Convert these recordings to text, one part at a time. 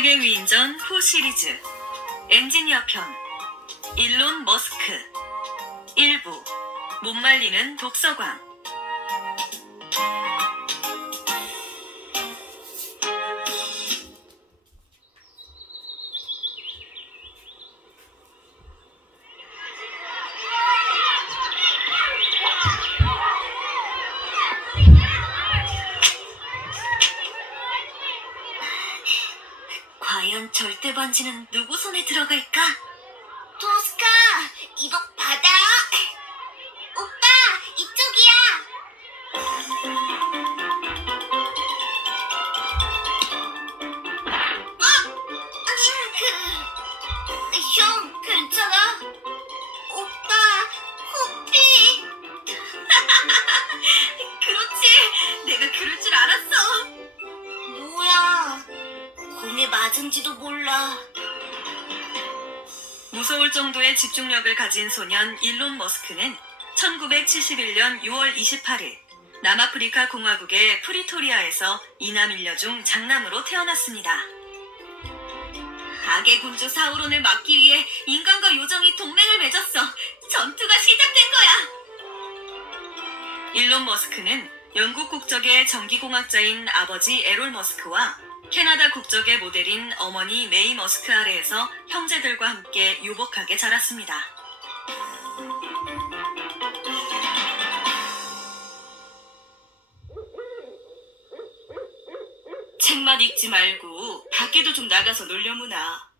세계 위인전 후 시리즈 엔지니어 편 일론 머스크 일부 못 말리는 독서광. 과연 절대 반지는 누구 손에 들어갈까? 토스카, 이거 받아. 오빠, 이쪽이야. 형, 괜찮아? 오빠, 호피. 그렇지, 내가 그럴 줄 알았어. 뭐야, 공에 맞은지도 몰라. 무서울 정도의 집중력을 가진 소년 일론 머스크는 1971년 6월 28일 남아프리카 공화국의 프리토리아에서 이남 일녀 중 장남으로 태어났습니다. 악의 군주 사우론을 막기 위해 인간과 요정이 동맹을 맺었어. 전투가 시작된 거야. 일론 머스크는 영국 국적의 전기공학자인 아버지 에롤 머스크와 캐나다 국적의 모델인 어머니 메이 머스크 아래에서 형제들과 함께 유복하게 자랐습니다. 책만 읽지 말고 밖에도 좀 나가서 놀려무나.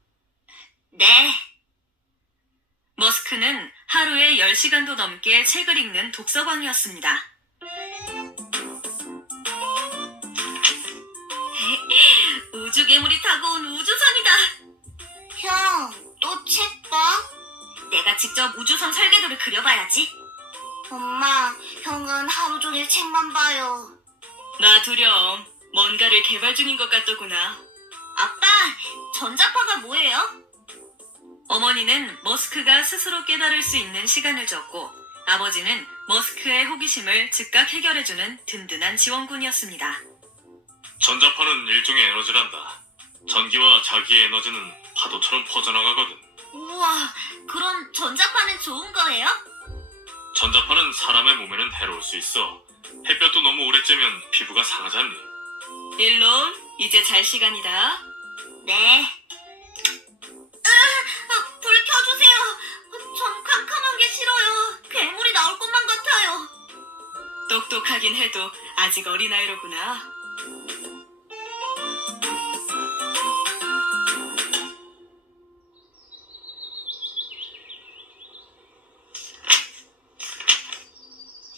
네. 머스크는 하루에 10시간도 넘게 책을 읽는 독서광이었습니다. 우주 괴물이 타고 온 우주선이다. 형, 또 책 봐? 내가 직접 우주선 설계도를 그려봐야지. 엄마, 형은 하루 종일 책만 봐요. 놔두렴. 뭔가를 개발 중인 것 같더구나. 아빠, 전자파가 뭐예요? 어머니는 머스크가 스스로 깨달을 수 있는 시간을 줬고, 아버지는 머스크의 호기심을 즉각 해결해주는 든든한 지원군이었습니다. 전자파는 일종의 에너지란다. 전기와 자기의 에너지는 파도처럼 퍼져나가거든. 우와, 그럼 전자파는 좋은 거예요? 전자파는 사람의 몸에는 해로울 수 있어. 햇볕도 너무 오래 쬐면 피부가 상하지 않니? 일론, 이제 잘 시간이다. 네. 불 켜주세요. 전 캄캄한 게 싫어요. 괴물이 나올 것만 같아요. 똑똑하긴 해도 아직 어린아이로구나.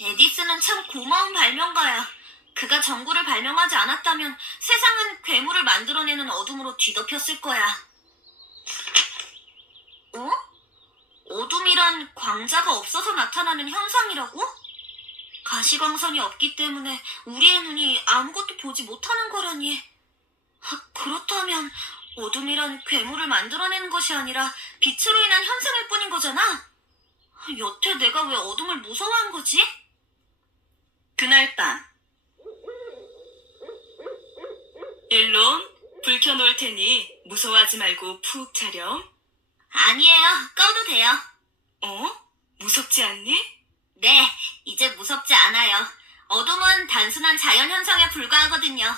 에디슨은 참 고마운 발명가야. 그가 전구를 발명하지 않았다면 세상은 괴물을 만들어내는 어둠으로 뒤덮였을 거야. 어? 어둠이란 광자가 없어서 나타나는 현상이라고? 가시광선이 없기 때문에 우리의 눈이 아무것도 보지 못하는 거라니. 그렇다면 어둠이란 괴물을 만들어내는 것이 아니라 빛으로 인한 현상일 뿐인 거잖아? 여태 내가 왜 어둠을 무서워한 거지? 그날 밤. 일론, 불 켜놓을 테니 무서워하지 말고 푹 자렴. 아니에요. 꺼도 돼요. 어? 무섭지 않니? 네, 이제 무섭지 않아요. 어둠은 단순한 자연현상에 불과하거든요.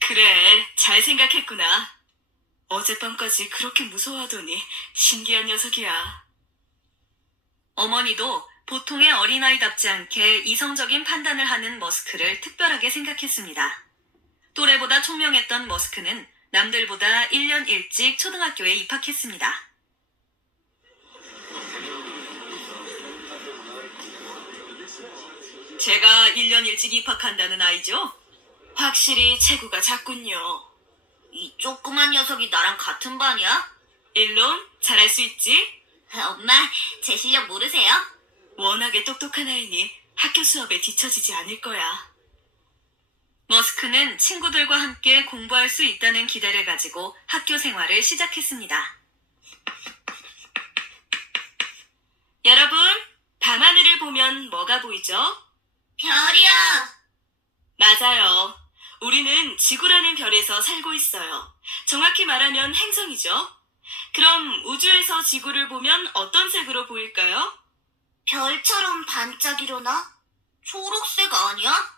그래, 잘 생각했구나. 어젯밤까지 그렇게 무서워하더니 신기한 녀석이야. 어머니도 보통의 어린아이답지 않게 이성적인 판단을 하는 머스크를 특별하게 생각했습니다. 또래보다 총명했던 머스크는 남들보다 1년 일찍 초등학교에 입학했습니다. 제가 1년 일찍 입학한다는 아이죠? 확실히 체구가 작군요. 이 조그만 녀석이 나랑 같은 반이야? 일론, 잘할 수 있지? 엄마, 제 실력 모르세요? 워낙에 똑똑한 아이니 학교 수업에 뒤처지지 않을 거야. 머스크는 친구들과 함께 공부할 수 있다는 기대를 가지고 학교 생활을 시작했습니다. 여러분, 밤하늘을 보면 뭐가 보이죠? 별이요. 맞아요. 우리는 지구라는 별에서 살고 있어요. 정확히 말하면 행성이죠. 그럼 우주에서 지구를 보면 어떤 색으로 보일까요? 별처럼 반짝이려나? 초록색 아니야?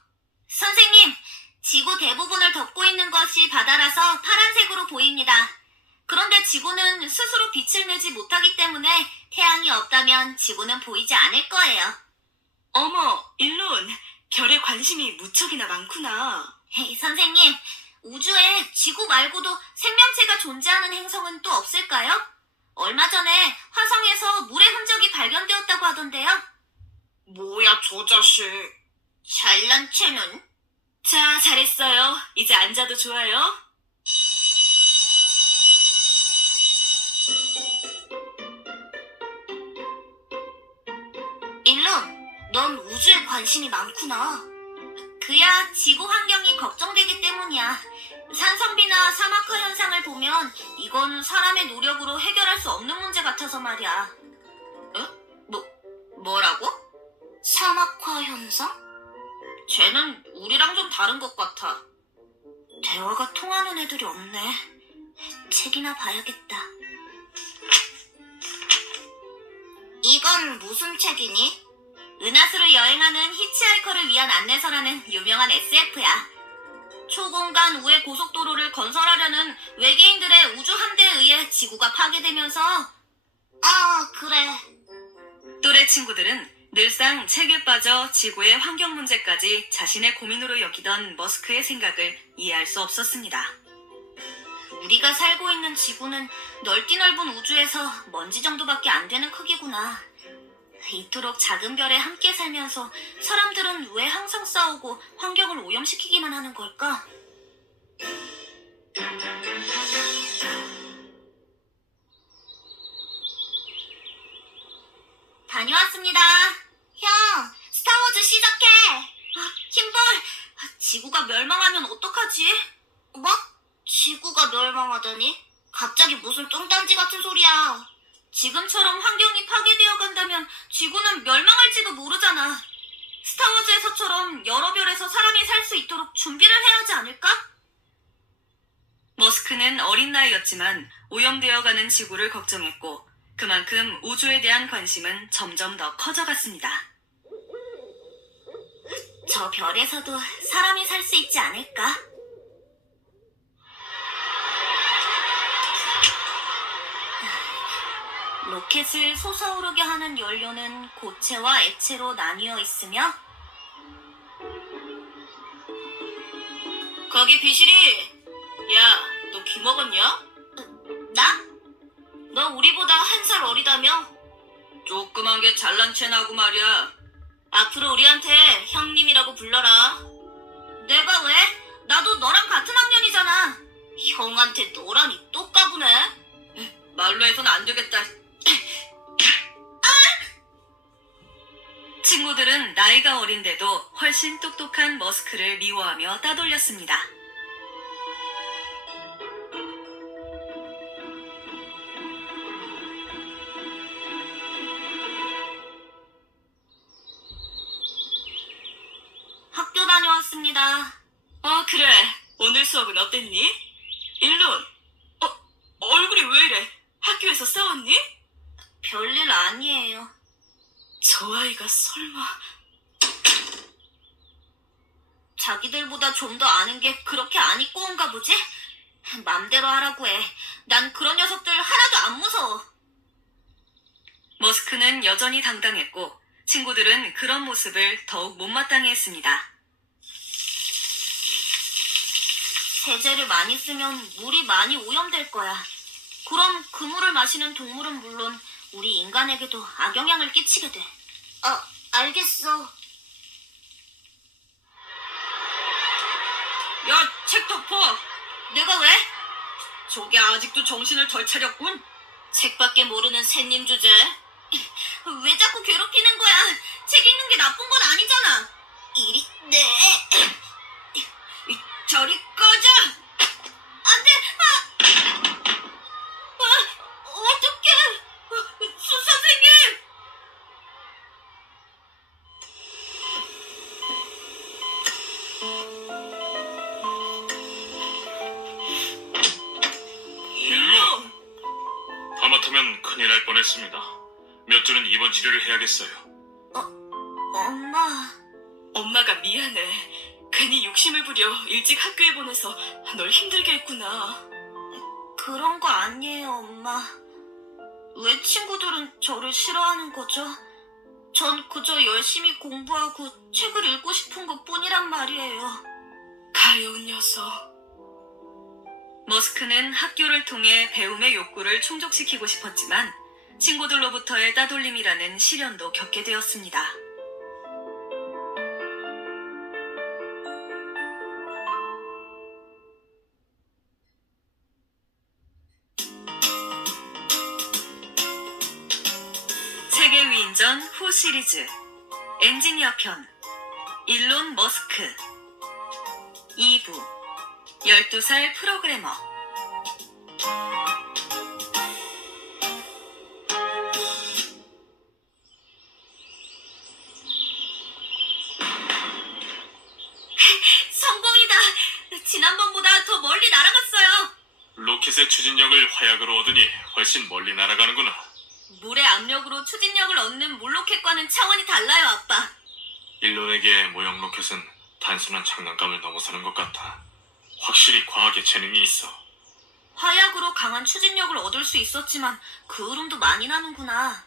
선생님, 지구 대부분을 덮고 있는 것이 바다라서 파란색으로 보입니다. 그런데 지구는 스스로 빛을 내지 못하기 때문에 태양이 없다면 지구는 보이지 않을 거예요. 어머, 일론, 별에 관심이 무척이나 많구나. 헤이, 선생님, 우주에 지구 말고도 생명체가 존재하는 행성은 또 없을까요? 얼마 전에 화성에서 물의 흔적이 발견되었다고 하던데요. 뭐야, 저 자식. 잘난 체는? 자, 잘했어요. 이제 앉아도 좋아요. 일론, 넌 우주에 관심이 많구나. 그야 지구 환경이 걱정되기 때문이야. 산성비나 사막화 현상을 보면 이건 사람의 노력으로 해결할 수 없는 문제 같아서 말이야. 뭐라고? 사막화 현상? 쟤는 우리랑 좀 다른 것 같아. 대화가 통하는 애들이 없네. 책이나 봐야겠다. 이건 무슨 책이니? 은하수를 여행하는 히치하이커를 위한 안내서라는 유명한 SF야. 초공간 우회 고속도로를 건설하려는 외계인들의 우주 함대에 의해 지구가 파괴되면서 그래. 또래 친구들은 늘상 책에 빠져 지구의 환경 문제까지 자신의 고민으로 여기던 머스크의 생각을 이해할 수 없었습니다. 우리가 살고 있는 지구는 넓디 넓은 우주에서 먼지 정도밖에 안 되는 크기구나. 이토록 작은 별에 함께 살면서 사람들은 왜 항상 싸우고 환경을 오염시키기만 하는 걸까? 다녀왔습니다. 형, 스타워즈 시작해. 킴벌, 지구가 멸망하면 어떡하지? 뭐? 지구가 멸망하다니? 갑자기 무슨 뚱딴지 같은 소리야. 지금처럼 환경이 파괴되어 간다면 지구는 멸망할지도 모르잖아. 스타워즈에서처럼 여러 별에서 사람이 살 수 있도록 준비를 해야 하지 않을까? 머스크는 어린 나이였지만 오염되어가는 지구를 걱정했고 그만큼 우주에 대한 관심은 점점 더 커져갔습니다. 저 별에서도 사람이 살 수 있지 않을까? 로켓을 솟아오르게 하는 연료는 고체와 액체로 나뉘어 있으며 거기 비실이! 야, 너 귀 먹었냐? 나? 너 우리보다 한 살 어리다며? 조그만 게 잘난 체나고 말이야. 앞으로 우리한테 형님이라고 불러라. 내가 왜? 나도 너랑 같은 학년이잖아. 형한테 너라니 또 까부네. 말로 해선 안 되겠다. 친구들은 나이가 어린데도 훨씬 똑똑한 머스크를 미워하며 따돌렸습니다. 학교 다녀왔습니다. 그래. 오늘 수업은 어땠니? 일론, 얼굴이 왜 이래? 학교에서 싸웠니? 별일 아니에요. 저 아이가 설마... 자기들보다 좀 더 아는 게 그렇게 안 입고 온가 보지? 맘대로 하라고 해. 난 그런 녀석들 하나도 안 무서워. 머스크는 여전히 당당했고 친구들은 그런 모습을 더욱 못마땅해 했습니다. 세제를 많이 쓰면 물이 많이 오염될 거야. 그럼 그 물을 마시는 동물은 물론 우리 인간에게도 악영향을 끼치게 돼. 알겠어. 야, 책 덮어! 내가 왜? 저게 아직도 정신을 덜 차렸군. 책밖에 모르는 새님 주제. 왜 자꾸 괴롭히는 거야? 책 읽는 게 나쁜 건 아니잖아. 이리 네. 저리 꺼져! 안 돼! 어떡해! 선생님! 큰일 날 뻔했습니다. 몇 주는 입원 치료를 해야겠어요. 엄마. 엄마가 미안해. 괜히 욕심을 부려 일찍 학교에 보내서 널 힘들게 했구나. 그런 거 아니에요, 엄마. 왜 친구들은 저를 싫어하는 거죠? 전 그저 열심히 공부하고 책을 읽고 싶은 것 뿐이란 말이에요. 가여운 녀석. 머스크는 학교를 통해 배움의 욕구를 충족시키고 싶었지만 친구들로부터의 따돌림이라는 시련도 겪게 되었습니다. 세계 위인전 후 시리즈 엔지니어 편 일론 머스크 2부 12살 프로그래머 성공이다. 지난번보다 더 멀리 날아갔어요. 로켓의 추진력을 화약으로 얻으니 훨씬 멀리 날아가는구나. 물의 압력으로 추진력을 얻는 물로켓과는 차원이 달라요, 아빠. 일론에게 모형 로켓은 단순한 장난감을 넘어서는 것 같아. 확실히 과학에 재능이 있어. 화약으로 강한 추진력을 얻을 수 있었지만 그을음도 많이 나는구나.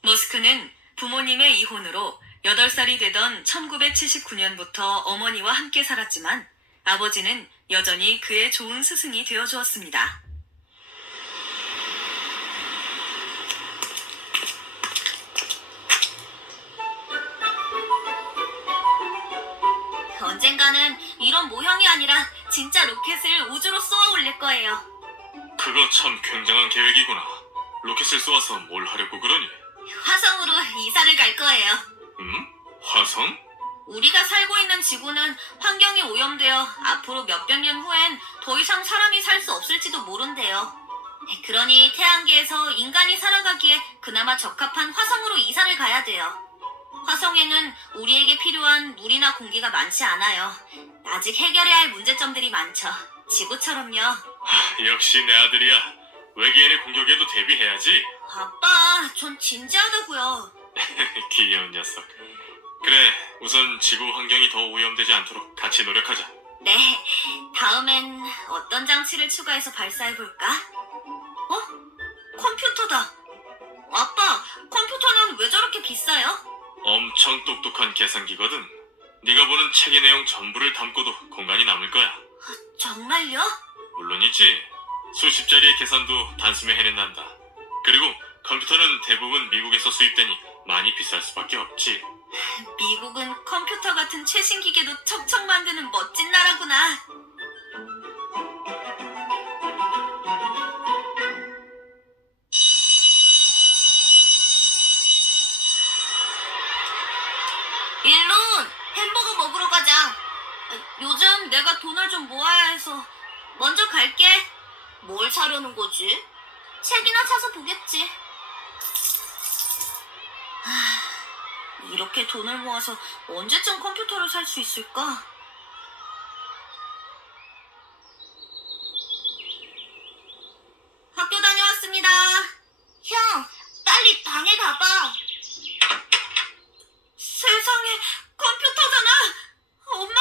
머스크는 부모님의 이혼으로 8살이 되던 1979년부터 어머니와 함께 살았지만 아버지는 여전히 그의 좋은 스승이 되어주었습니다. 언젠가는 이런 모형이 아니라 진짜 로켓을 우주로 쏘아 올릴 거예요. 그거 참 굉장한 계획이구나. 로켓을 쏘아서 뭘 하려고 그러니? 화성으로 이사를 갈 거예요. 화성? 우리가 살고 있는 지구는 환경이 오염되어 앞으로 몇백 년 후엔 더 이상 사람이 살 수 없을지도 모른대요. 그러니 태양계에서 인간이 살아가기에 그나마 적합한 화성으로 이사를 가야 돼요. 화성에는 우리에게 필요한 물이나 공기가 많지 않아요. 아직 해결해야 할 문제점들이 많죠. 지구처럼요. 역시 내 아들이야. 외계인의 공격에도 대비해야지. 아빠, 전 진지하다고요. 귀여운 녀석. 그래, 우선 지구 환경이 더 오염되지 않도록 같이 노력하자. 네, 다음엔 어떤 장치를 추가해서 발사해볼까? 컴퓨터다. 아빠, 컴퓨터는 왜 저렇게 비싸요? 엄청 똑똑한 계산기거든. 네가 보는 책의 내용 전부를 담고도 공간이 남을 거야. 정말요? 물론이지. 수십자리의 계산도 단숨에 해낸단다. 그리고 컴퓨터는 대부분 미국에서 수입되니 많이 비쌀 수밖에 없지. 미국은 컴퓨터 같은 최신 기계도 척척 만드는 멋진 나라구나. 일론, 햄버거 먹으러 가자. 요즘 내가 돈을 좀 모아야 해서 먼저 갈게. 뭘 사려는 거지? 책이나 사서 보겠지. 이렇게 돈을 모아서 언제쯤 컴퓨터를 살 수 있을까? 학교 다녀왔습니다. 형, 빨리 방에 가봐. 세상에, 컴퓨터잖아. 엄마,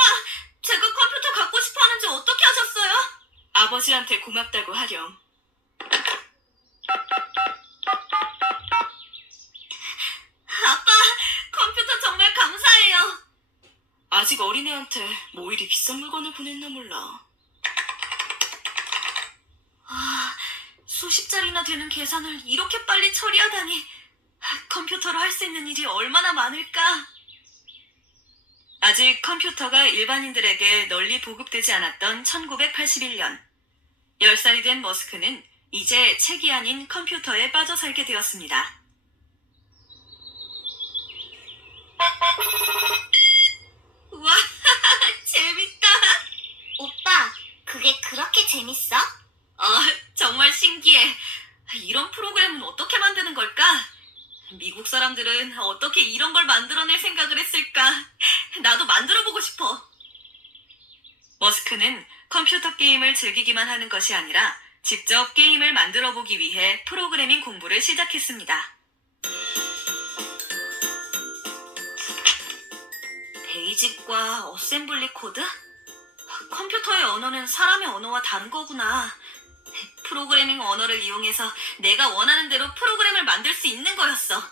제가 컴퓨터 갖고 싶어 하는지 어떻게 하셨어요? 아버지한테 고맙다고 하렴. 아빠, 컴퓨터 정말 감사해요. 아직 어린애한테 뭐 이리 비싼 물건을 보냈나 몰라. 수십 자리나 되는 계산을 이렇게 빨리 처리하다니. 컴퓨터로 할 수 있는 일이 얼마나 많을까? 아직 컴퓨터가 일반인들에게 널리 보급되지 않았던 1981년 10살이 된 머스크는 이제 책이 아닌 컴퓨터에 빠져 살게 되었습니다. 와, 재밌다. 오빠, 그게 그렇게 재밌어? 정말 신기해. 이런 프로그램은 어떻게 만드는 걸까? 미국 사람들은 어떻게 이런 걸 만들어낼 생각을 했을까? 나도 만들어보고 싶어. 머스크는 컴퓨터 게임을 즐기기만 하는 것이 아니라 직접 게임을 만들어 보기 위해 프로그래밍 공부를 시작했습니다. 베이직과 어셈블리 코드? 컴퓨터의 언어는 사람의 언어와 다른 거구나. 프로그래밍 언어를 이용해서 내가 원하는 대로 프로그램을 만들 수 있는 거였어.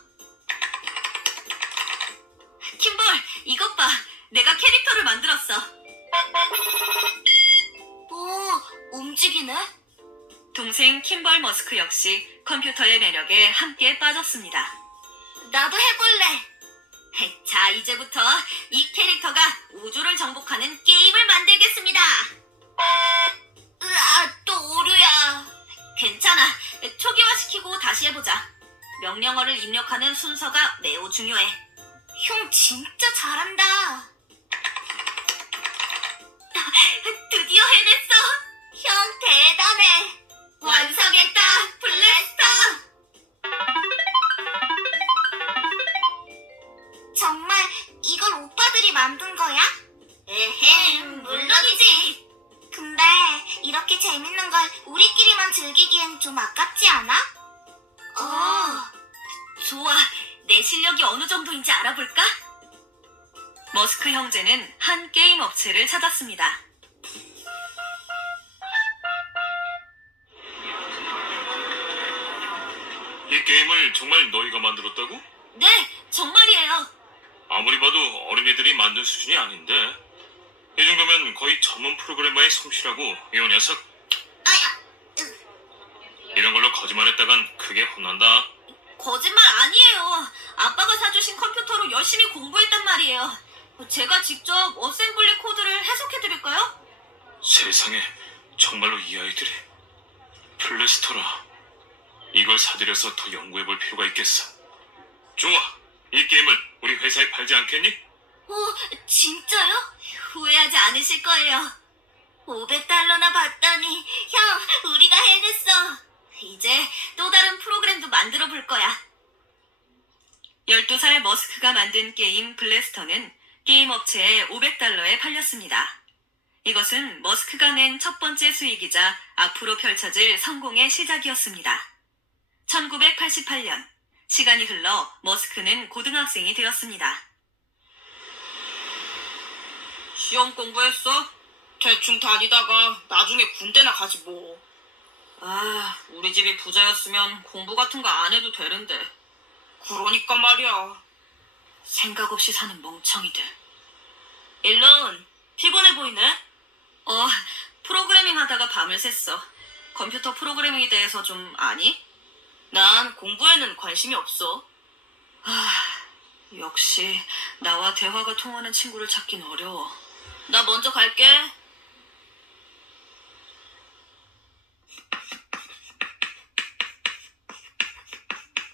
킴볼, 이것 봐. 내가 캐릭터를 만들었어. 오, 움직이네? 동생 킴벌 머스크 역시 컴퓨터의 매력에 함께 빠졌습니다. 나도 해볼래. 자, 이제부터 이 캐릭터가 우주를 정복하는 게임을 만들겠습니다. 으아, 또 오류야. 괜찮아. 초기화시키고 다시 해보자. 명령어를 입력하는 순서가 매우 중요해. 형 진짜 잘한다. 드디어 해냈어. 형 대단해. 완성했다, 블래스터. 정말 이걸 오빠들이 만든 거야? 에헴, 물론이지. 근데 이렇게 재밌는 걸 우리끼리만 즐기기엔 좀 아깝지 않아? 좋아. 내 실력이 어느 정도인지 알아볼까? 머스크 형제는 한 게임 업체를 찾았습니다. 이 게임을 정말 너희가 만들었다고? 네, 정말이에요. 아무리 봐도 어린이들이 만든 수준이 아닌데. 이 정도면 거의 전문 프로그래머의 솜씨라고, 이 녀석. 아야, 이런 걸로 거짓말했다간 크게 혼난다. 거짓말 아니에요. 아빠가 사주신 컴퓨터로 열심히 공부했단 말이에요. 제가 직접 어셈블리 코드를 해석해드릴까요? 세상에, 정말로 이 아이들이. 플래스터라. 이걸 사들여서 더 연구해볼 필요가 있겠어. 좋아, 이 게임을 우리 회사에 팔지 않겠니? 진짜요? 후회하지 않으실 거예요. 500달러나 받다니, 형, 우리가 해냈어. 이제 또 다른 프로그램도 만들어 볼 거야. 12살 머스크가 만든 게임 블래스터는 게임 업체에 $500에 팔렸습니다. 이것은 머스크가 낸 첫 번째 수익이자 앞으로 펼쳐질 성공의 시작이었습니다. 1988년, 시간이 흘러 머스크는 고등학생이 되었습니다. 시험 공부했어? 대충 다니다가 나중에 군대나 가지 뭐. 우리 집이 부자였으면 공부 같은 거 안 해도 되는데. 그러니까 말이야. 생각 없이 사는 멍청이들. 일론, 피곤해 보이네? 프로그래밍 하다가 밤을 샜어. 컴퓨터 프로그래밍에 대해서 좀 아니? 난 공부에는 관심이 없어. 역시 나와 대화가 통하는 친구를 찾긴 어려워. 나 먼저 갈게.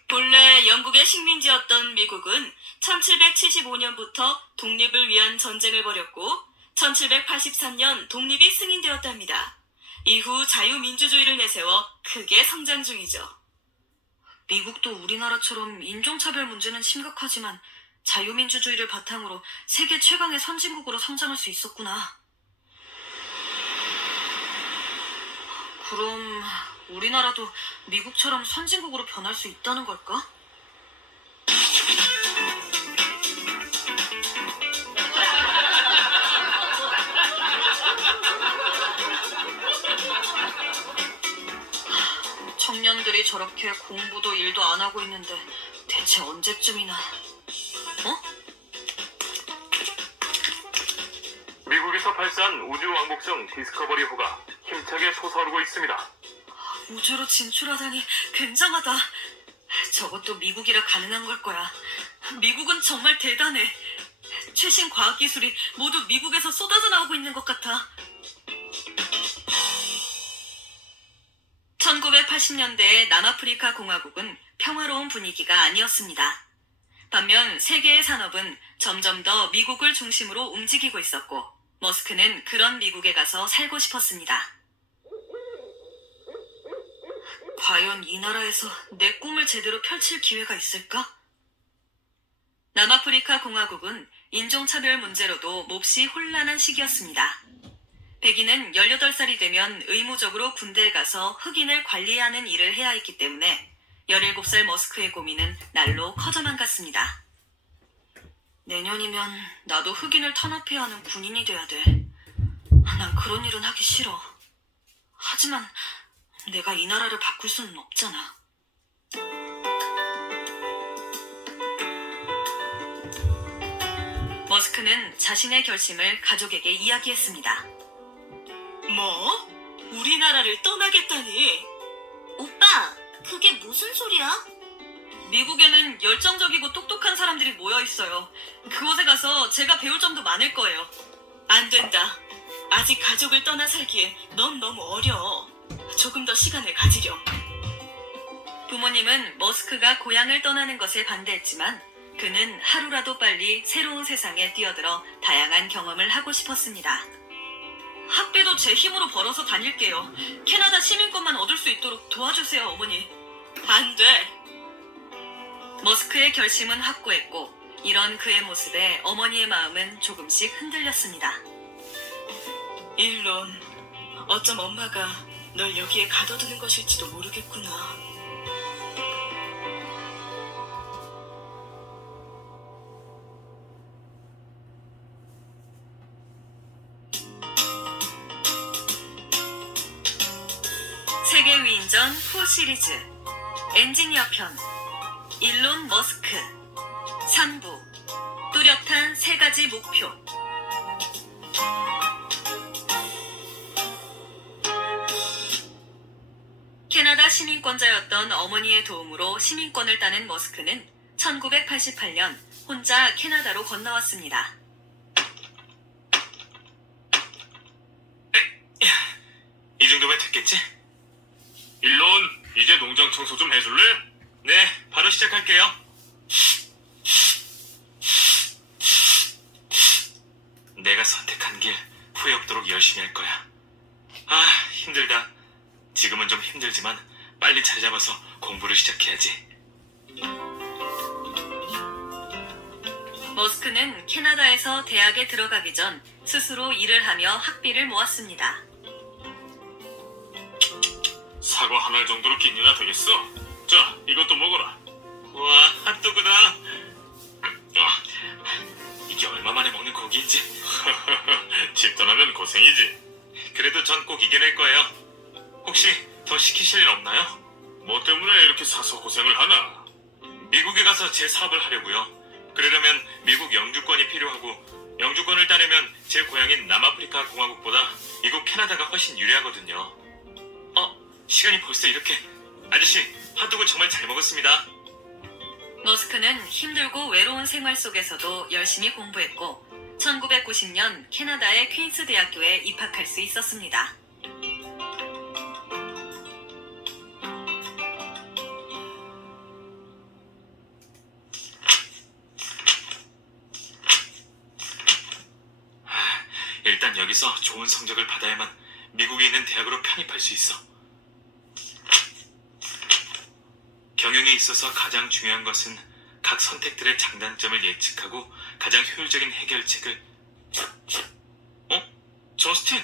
본래 영국의 식민지였던 미국은 1775년부터 독립을 위한 전쟁을 벌였고 1783년 독립이 승인되었답니다. 이후 자유민주주의를 내세워 크게 성장 중이죠. 미국도 우리나라처럼 인종차별 문제는 심각하지만 자유민주주의를 바탕으로 세계 최강의 선진국으로 성장할 수 있었구나. 그럼 우리나라도 미국처럼 선진국으로 변할 수 있다는 걸까? 청년들이 저렇게 공부도 일도 안 하고 있는데 대체 언제쯤이나... 미국에서 발사한 우주왕복선 디스커버리호가 힘차게 솟아오르고 있습니다. 우주로 진출하다니 굉장하다. 저것도 미국이라 가능한 걸 거야. 미국은 정말 대단해. 최신 과학기술이 모두 미국에서 쏟아져 나오고 있는 것 같아. 1980년대의 남아프리카 공화국은 평화로운 분위기가 아니었습니다. 반면 세계의 산업은 점점 더 미국을 중심으로 움직이고 있었고 머스크는 그런 미국에 가서 살고 싶었습니다. 과연 이 나라에서 내 꿈을 제대로 펼칠 기회가 있을까? 남아프리카 공화국은 인종차별 문제로도 몹시 혼란한 시기였습니다. 백인은 18살이 되면 의무적으로 군대에 가서 흑인을 관리하는 일을 해야 했기 때문에 17살 머스크의 고민은 날로 커져만 갔습니다. 내년이면 나도 흑인을 탄압해야 하는 군인이 돼야 돼. 난 그런 일은 하기 싫어. 하지만 내가 이 나라를 바꿀 수는 없잖아. 머스크는 자신의 결심을 가족에게 이야기했습니다. 뭐? 우리나라를 떠나겠다니? 오빠, 그게 무슨 소리야? 미국에는 열정적이고 똑똑한 사람들이 모여 있어요. 그곳에 가서 제가 배울 점도 많을 거예요. 안 된다. 아직 가족을 떠나 살기엔 넌 너무 어려. 조금 더 시간을 가지렴. 부모님은 머스크가 고향을 떠나는 것에 반대했지만 그는 하루라도 빨리 새로운 세상에 뛰어들어 다양한 경험을 하고 싶었습니다. 학비도 제 힘으로 벌어서 다닐게요. 캐나다 시민권만 얻을 수 있도록 도와주세요, 어머니. 안 돼. 머스크의 결심은 확고했고 이런 그의 모습에 어머니의 마음은 조금씩 흔들렸습니다. 일론, 어쩜 엄마가 널 여기에 가둬두는 것일지도 모르겠구나. 세계 위인전 후 시리즈 엔지니어 편 일론 머스크 3부 뚜렷한 3가지 목표. 캐나다 시민권자였던 어머니의 도움으로 시민권을 따는 머스크는 1988년 혼자 캐나다로 건너왔습니다. 이 정도면 됐겠지? 일론, 이제 농장 청소 좀 해줄래? 네, 바로 시작할게요. 내가 선택한 길 후회 없도록 열심히 할 거야. 아, 힘들다. 지금은 좀 힘들지만 빨리 잘 잡아서 공부를 시작해야지. 머스크는 캐나다에서 대학에 들어가기 전 스스로 일을 하며 학비를 모았습니다. 사과 한 알 정도로 끼니나 되겠어. 자, 이것도 먹어라. 우와, 핫도그다. 이게 얼마 만에 먹는 고기인지. 집 떠나면 고생이지. 그래도 전 꼭 이겨낼 거예요. 혹시 더 시키실 일 없나요? 뭐 때문에 이렇게 사서 고생을 하나? 미국에 가서 제 사업을 하려고요. 그러려면 미국 영주권이 필요하고 영주권을 따려면 제 고향인 남아프리카 공화국보다 미국 캐나다가 훨씬 유리하거든요. 시간이 벌써 이렇게. 아저씨, 핫도그 정말 잘 먹었습니다. 머스크는 힘들고 외로운 생활 속에서도 열심히 공부했고 1990년 캐나다의 퀸스 대학교에 입학할 수 있었습니다. 일단 여기서 좋은 성적을 받아야만 미국에 있는 대학으로 편입할 수 있어. 경영에 있어서 가장 중요한 것은 각 선택들의 장단점을 예측하고 가장 효율적인 해결책을... 저스틴!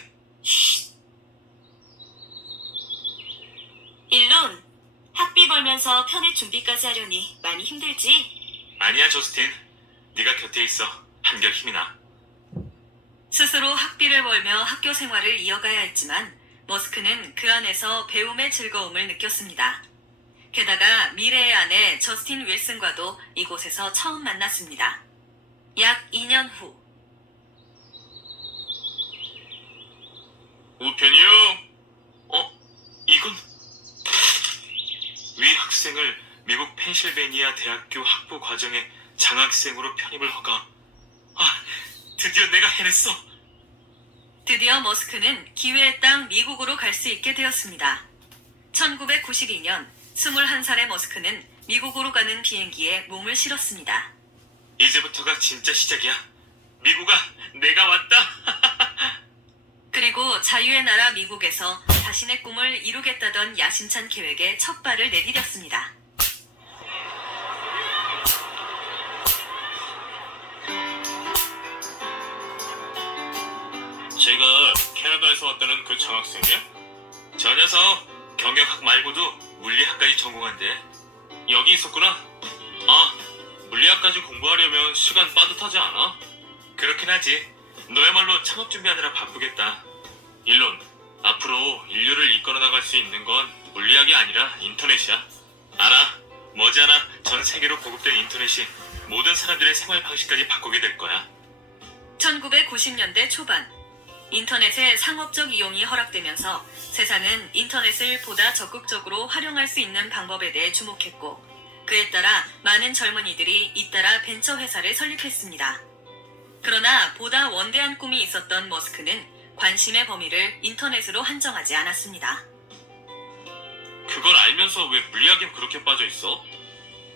일론, 학비 벌면서 편입 준비까지 하려니 많이 힘들지? 아니야, 저스틴. 네가 곁에 있어. 한결 힘이 나. 스스로 학비를 벌며 학교 생활을 이어가야 했지만 머스크는 그 안에서 배움의 즐거움을 느꼈습니다. 게다가 미래의 아내 저스틴 윌슨과도 이곳에서 처음 만났습니다. 약 2년 후. 우편이요? 이건? 위 학생을 미국 펜실베니아 대학교 학부 과정에 장학생으로 편입을 허가. 드디어 내가 해냈어. 드디어 머스크는 기회의 땅 미국으로 갈 수 있게 되었습니다. 1992년 21살의 머스크는 미국으로 가는 비행기에 몸을 실었습니다. 이제부터가 진짜 시작이야. 미국아, 내가 왔다. 그리고 자유의 나라 미국에서 자신의 꿈을 이루겠다던 야심찬 계획에 첫 발을 내디뎠습니다. 제가 캐나다에 일본에서 왔다는 그 장학생이야? 저 녀석 경영학 말고도 물리학까지 전공한대. 여기 있었구나. 아, 물리학까지 공부하려면 시간 빠듯하지 않아? 그렇긴 하지. 너야말로 창업 준비하느라 바쁘겠다. 일론, 앞으로 인류를 이끌어 나갈 수 있는 건 물리학이 아니라 인터넷이야. 알아. 머지않아 전 세계로 보급된 인터넷이 모든 사람들의 생활 방식까지 바꾸게 될 거야. 1990년대 초반, 인터넷의 상업적 이용이 허락되면서 세상은 인터넷을 보다 적극적으로 활용할 수 있는 방법에 대해 주목했고, 그에 따라 많은 젊은이들이 잇따라 벤처 회사를 설립했습니다. 그러나 보다 원대한 꿈이 있었던 머스크는 관심의 범위를 인터넷으로 한정하지 않았습니다. 그걸 알면서 왜 물리학에 그렇게 빠져 있어?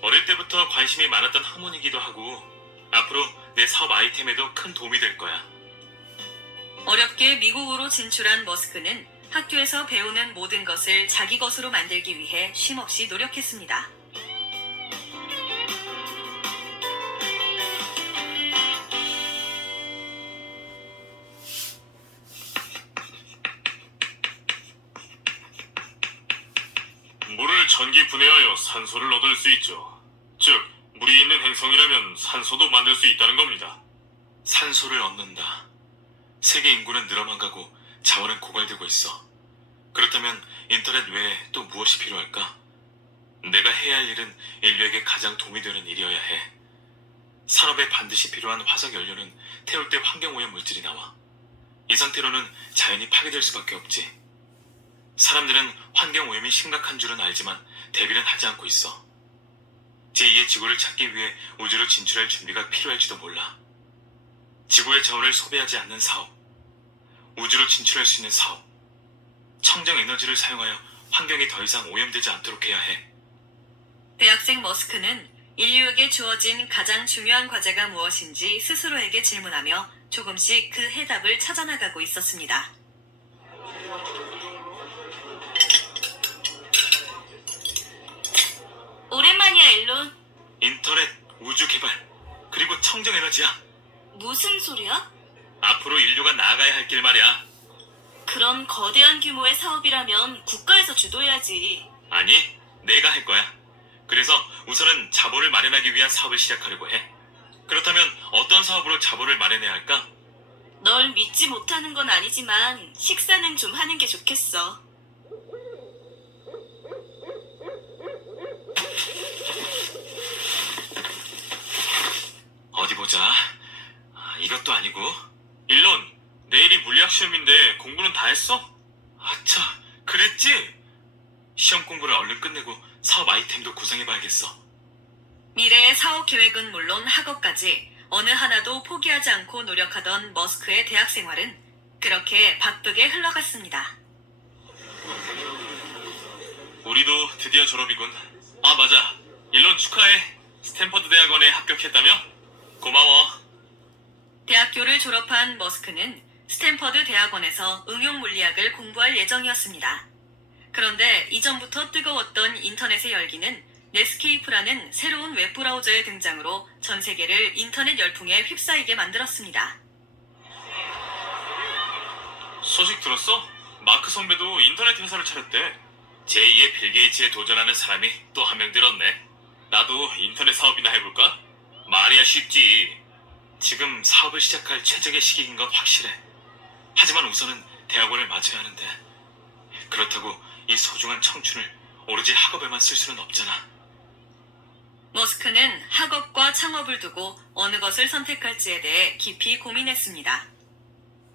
어릴 때부터 관심이 많았던 학문이기도 하고 앞으로 내 사업 아이템에도 큰 도움이 될 거야. 어렵게 미국으로 진출한 머스크는 학교에서 배우는 모든 것을 자기 것으로 만들기 위해 쉼없이 노력했습니다. 물을 전기 분해하여 산소를 얻을 수 있죠. 즉, 물이 있는 행성이라면 산소도 만들 수 있다는 겁니다. 산소를 얻는다. 세계 인구는 늘어만 가고 자원은 고갈되고 있어. 그렇다면 인터넷 외에 또 무엇이 필요할까? 내가 해야 할 일은 인류에게 가장 도움이 되는 일이어야 해. 산업에 반드시 필요한 화석 연료는 태울 때 환경오염 물질이 나와. 이 상태로는 자연이 파괴될 수밖에 없지. 사람들은 환경오염이 심각한 줄은 알지만 대비는 하지 않고 있어. 제2의 지구를 찾기 위해 우주로 진출할 준비가 필요할지도 몰라. 지구의 자원을 소비하지 않는 사업, 우주로 진출할 수 있는 사업, 청정 에너지를 사용하여 환경이 더 이상 오염되지 않도록 해야 해. 대학생 머스크는 인류에게 주어진 가장 중요한 과제가 무엇인지 스스로에게 질문하며 조금씩 그 해답을 찾아나가고 있었습니다. 오랜만이야, 일론. 인터넷, 우주 개발, 그리고 청정 에너지야. 무슨 소리야? 앞으로 인류가 나아가야 할 길 말이야. 그런 거대한 규모의 사업이라면 국가에서 주도해야지. 아니, 내가 할 거야. 그래서 우선은 자본을 마련하기 위한 사업을 시작하려고 해. 그렇다면 어떤 사업으로 자본을 마련해야 할까? 널 믿지 못하는 건 아니지만 식사는 좀 하는 게 좋겠어. 어디 보자. 이것도 아니고. 일론, 내일이 물리학 시험인데 공부는 다 했어? 아차, 그랬지? 시험 공부를 얼른 끝내고 사업 아이템도 구상해봐야겠어. 미래의 사업 계획은 물론 학업까지 어느 하나도 포기하지 않고 노력하던 머스크의 대학 생활은 그렇게 바쁘게 흘러갔습니다. 우리도 드디어 졸업이군. 아, 맞아. 일론 축하해. 스탠퍼드 대학원에 합격했다며? 고마워. 대학교를 졸업한 머스크는 스탠퍼드 대학원에서 응용 물리학을 공부할 예정이었습니다. 그런데 이전부터 뜨거웠던 인터넷의 열기는 넷스케이프라는 새로운 웹브라우저의 등장으로 전 세계를 인터넷 열풍에 휩싸이게 만들었습니다. 소식 들었어? 마크 선배도 인터넷 회사를 차렸대. 제2의 빌 게이츠에 도전하는 사람이 또 한 명 들었네. 나도 인터넷 사업이나 해볼까? 말이야 쉽지. 지금 사업을 시작할 최적의 시기인 건 확실해. 하지만 우선은 대학원을 마쳐야 하는데 그렇다고 이 소중한 청춘을 오로지 학업에만 쓸 수는 없잖아. 머스크는 학업과 창업을 두고 어느 것을 선택할지에 대해 깊이 고민했습니다.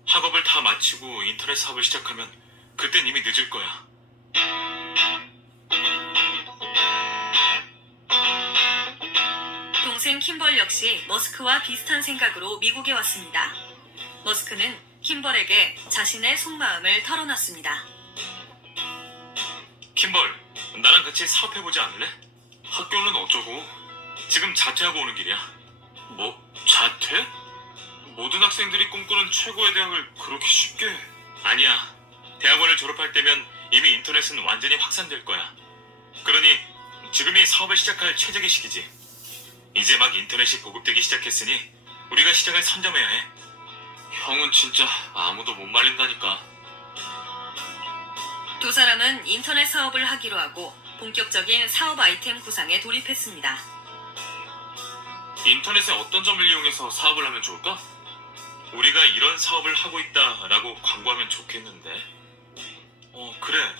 학업을 다 마치고 인터넷 사업을 시작하면 그땐 이미 늦을 거야. 동생 킴벌 역시 머스크와 비슷한 생각으로 미국에 왔습니다. 머스크는 킴벌에게 자신의 속마음을 털어놨습니다. 킴벌, 나랑 같이 사업해보지 않을래? 학교는 어쩌고? 지금 자퇴하고 오는 길이야. 뭐? 자퇴? 모든 학생들이 꿈꾸는 최고의 대학을 그렇게 쉽게... 아니야. 대학원을 졸업할 때면 이미 인터넷은 완전히 확산될 거야. 그러니 지금이 사업을 시작할 최적의 시기지. 이제 막 인터넷이 보급되기 시작했으니 우리가 시장을 선점해야 해. 형은 진짜 아무도 못 말린다니까. 두 사람은 인터넷 사업을 하기로 하고 본격적인 사업 아이템 구상에 돌입했습니다. 인터넷의 어떤 점을 이용해서 사업을 하면 좋을까? 우리가 이런 사업을 하고 있다라고 광고하면 좋겠는데. 그래.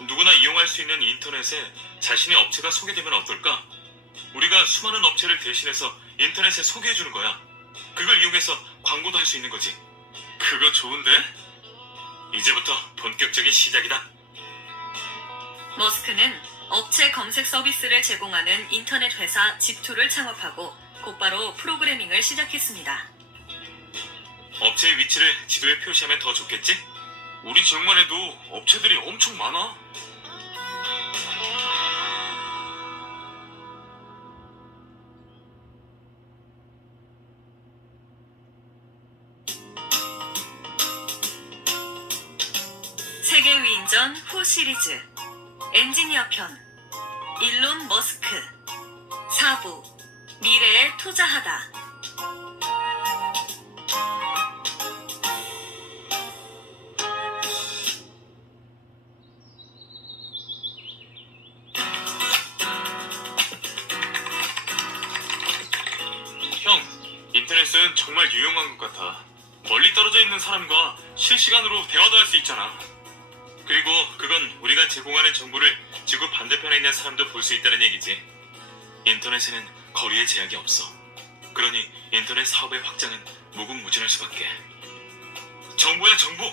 누구나 이용할 수 있는 인터넷에 자신의 업체가 소개되면 어떨까? 우리가 수많은 업체를 대신해서 인터넷에 소개해주는 거야. 그걸 이용해서 광고도 할 수 있는 거지. 그거 좋은데? 이제부터 본격적인 시작이다. 머스크는 업체 검색 서비스를 제공하는 인터넷 회사 집2를 창업하고 곧바로 프로그래밍을 시작했습니다. 업체의 위치를 지도에 표시하면 더 좋겠지? 우리 지역만 해도 업체들이 엄청 많아. 세계 위인전 후 시리즈 엔지니어 편 일론 머스크 4부 미래에 투자하다. 형, 인터넷은 정말 유용한 것 같아. 멀리 떨어져 있는 사람과 실시간으로 대화도 할 수 있잖아. 그리고 그건 우리가 제공하는 정보를 지구 반대편에 있는 사람도 볼 수 있다는 얘기지. 인터넷에는 거리의 제약이 없어. 그러니 인터넷 사업의 확장은 무궁무진할 수밖에. 정보야 정보!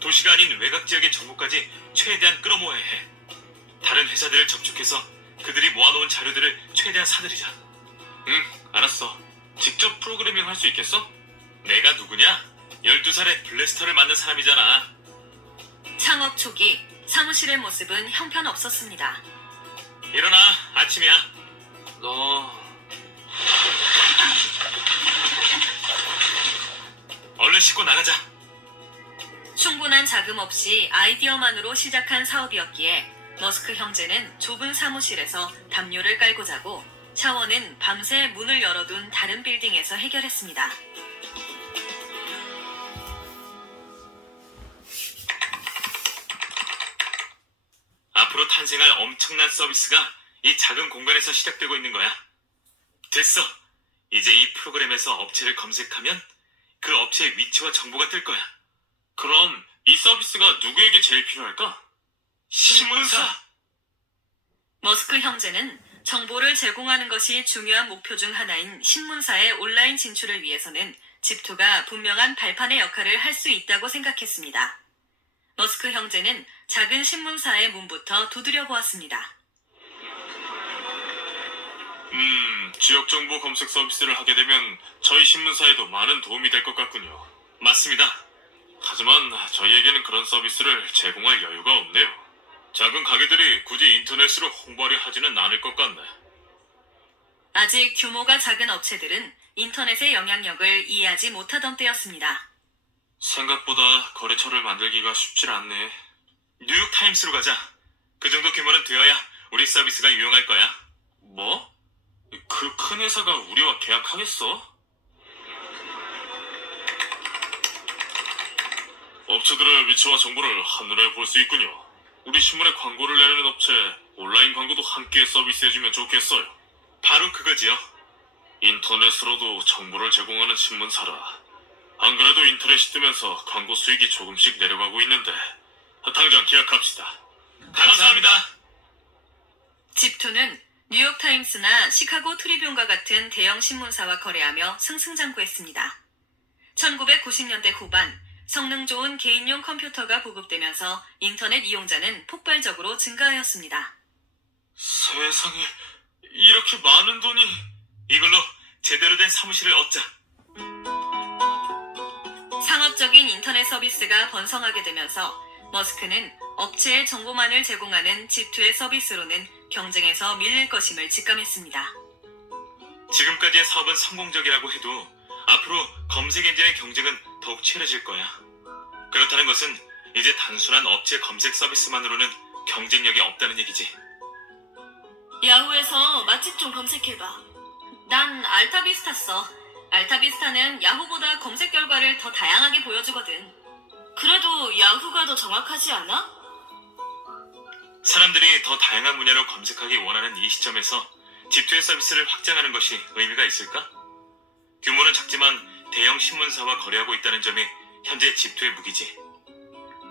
도시가 아닌 외곽 지역의 정보까지 최대한 끌어모아야 해. 다른 회사들을 접촉해서 그들이 모아놓은 자료들을 최대한 사들이자. 응, 알았어. 직접 프로그래밍 할 수 있겠어? 내가 누구냐? 12살에 블래스터를 만든 사람이잖아. 창업 초기 사무실의 모습은 형편없었습니다. 일어나, 아침이야. 너... 얼른 씻고 나가자. 충분한 자금 없이 아이디어만으로 시작한 사업이었기에 머스크 형제는 좁은 사무실에서 담요를 깔고 자고 샤워는 밤새 문을 열어둔 다른 빌딩에서 해결했습니다. 앞으로 탄생할 엄청난 서비스가 이 작은 공간에서 시작되고 있는 거야. 됐어. 이제 이 프로그램에서 업체를 검색하면 그 업체의 위치와 정보가 뜰 거야. 그럼 이 서비스가 누구에게 제일 필요할까? 신문사! 머스크 형제는 정보를 제공하는 것이 중요한 목표 중 하나인 신문사의 온라인 진출을 위해서는 집2가 분명한 발판의 역할을 할 수 있다고 생각했습니다. 머스크 형제는 작은 신문사의 문부터 두드려 보았습니다. 지역정보 검색 서비스를 하게 되면 저희 신문사에도 많은 도움이 될 것 같군요. 맞습니다. 하지만 저희에게는 그런 서비스를 제공할 여유가 없네요. 작은 가게들이 굳이 인터넷으로 홍보하려 하지는 않을 것 같네. 아직 규모가 작은 업체들은 인터넷의 영향력을 이해하지 못하던 때였습니다. 생각보다 거래처를 만들기가 쉽질 않네. 뉴욕타임스로 가자. 그 정도 규모는 되어야 우리 서비스가 유용할 거야. 뭐? 그 큰 회사가 우리와 계약하겠어? 업체들의 위치와 정보를 한눈에 볼 수 있군요. 우리 신문에 광고를 내려는 업체, 온라인 광고도 함께 서비스해주면 좋겠어요. 바로 그거지요. 인터넷으로도 정보를 제공하는 신문사라. 안 그래도 인터넷이 뜨면서 광고 수익이 조금씩 내려가고 있는데 당장 계약합시다. 감사합니다. 집2는 뉴욕타임스나 시카고 트리뷴과 같은 대형 신문사와 거래하며 승승장구했습니다. 1990년대 후반 성능 좋은 개인용 컴퓨터가 보급되면서 인터넷 이용자는 폭발적으로 증가하였습니다. 세상에, 이렇게 많은 돈이... 이걸로 제대로 된 사무실을 얻자. 상업적인 인터넷 서비스가 번성하게 되면서 머스크는 업체의 정보만을 제공하는 집2의 서비스로는 경쟁에서 밀릴 것임을 직감했습니다. 지금까지의 사업은 성공적이라고 해도 앞으로 검색 엔진의 경쟁은 더욱 치열해질 거야. 그렇다는 것은 이제 단순한 업체 검색 서비스만으로는 경쟁력이 없다는 얘기지. 야후에서 맛집 좀 검색해봐. 난 알타비스타 써. 알타비스타는 야후보다 검색 결과를 더 다양하게 보여주거든. 그래도 야후가 더 정확하지 않아? 사람들이 더 다양한 분야로 검색하기 원하는 이 시점에서 집투의 서비스를 확장하는 것이 의미가 있을까? 규모는 작지만 대형 신문사와 거래하고 있다는 점이 현재 집투의 무기지.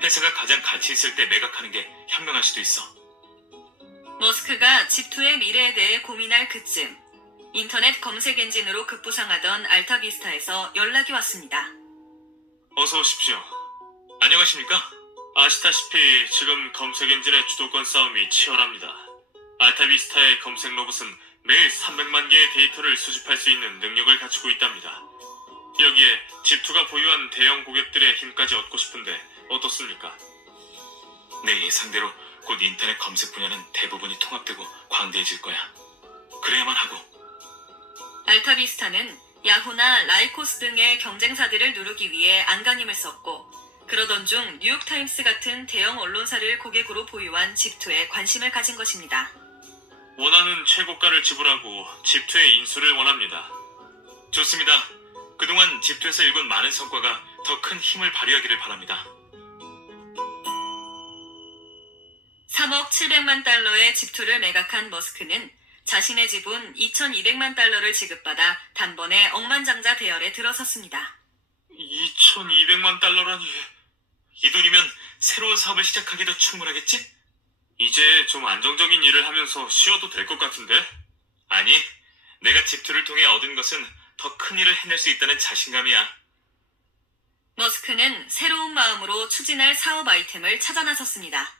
회사가 가장 가치 있을 때 매각하는 게 현명할 수도 있어. 머스크가 집투의 미래에 대해 고민할 그쯤 인터넷 검색 엔진으로 급부상하던 알타비스타에서 연락이 왔습니다. 어서 오십시오. 안녕하십니까? 아시다시피 지금 검색 엔진의 주도권 싸움이 치열합니다. 알타비스타의 검색 로봇은 매일 300만 개의 데이터를 수집할 수 있는 능력을 갖추고 있답니다. 여기에 집투가 보유한 대형 고객들의 힘까지 얻고 싶은데 어떻습니까? 내 예상대로 곧 인터넷 검색 분야는 대부분이 통합되고 광대해질 거야. 그래야만 하고. 알타비스타는 야후나 라이코스 등의 경쟁사들을 누르기 위해 안간힘을 썼고 그러던 중 뉴욕타임스 같은 대형 언론사를 고객으로 보유한 집투에 관심을 가진 것입니다. 원하는 최고가를 지불하고 집투의 인수를 원합니다. 좋습니다. 그동안 집투에서 일군 많은 성과가 더 큰 힘을 발휘하기를 바랍니다. 3억 700만 달러의 집투를 매각한 머스크는 자신의 지분 2200만 달러를 지급받아 단번에 억만장자 대열에 들어섰습니다. 2200만 달러라니. 이 돈이면 새로운 사업을 시작하기도 충분하겠지? 이제 좀 안정적인 일을 하면서 쉬어도 될 것 같은데? 아니, 내가 집투를 통해 얻은 것은 더 큰 일을 해낼 수 있다는 자신감이야. 머스크는 새로운 마음으로 추진할 사업 아이템을 찾아 나섰습니다.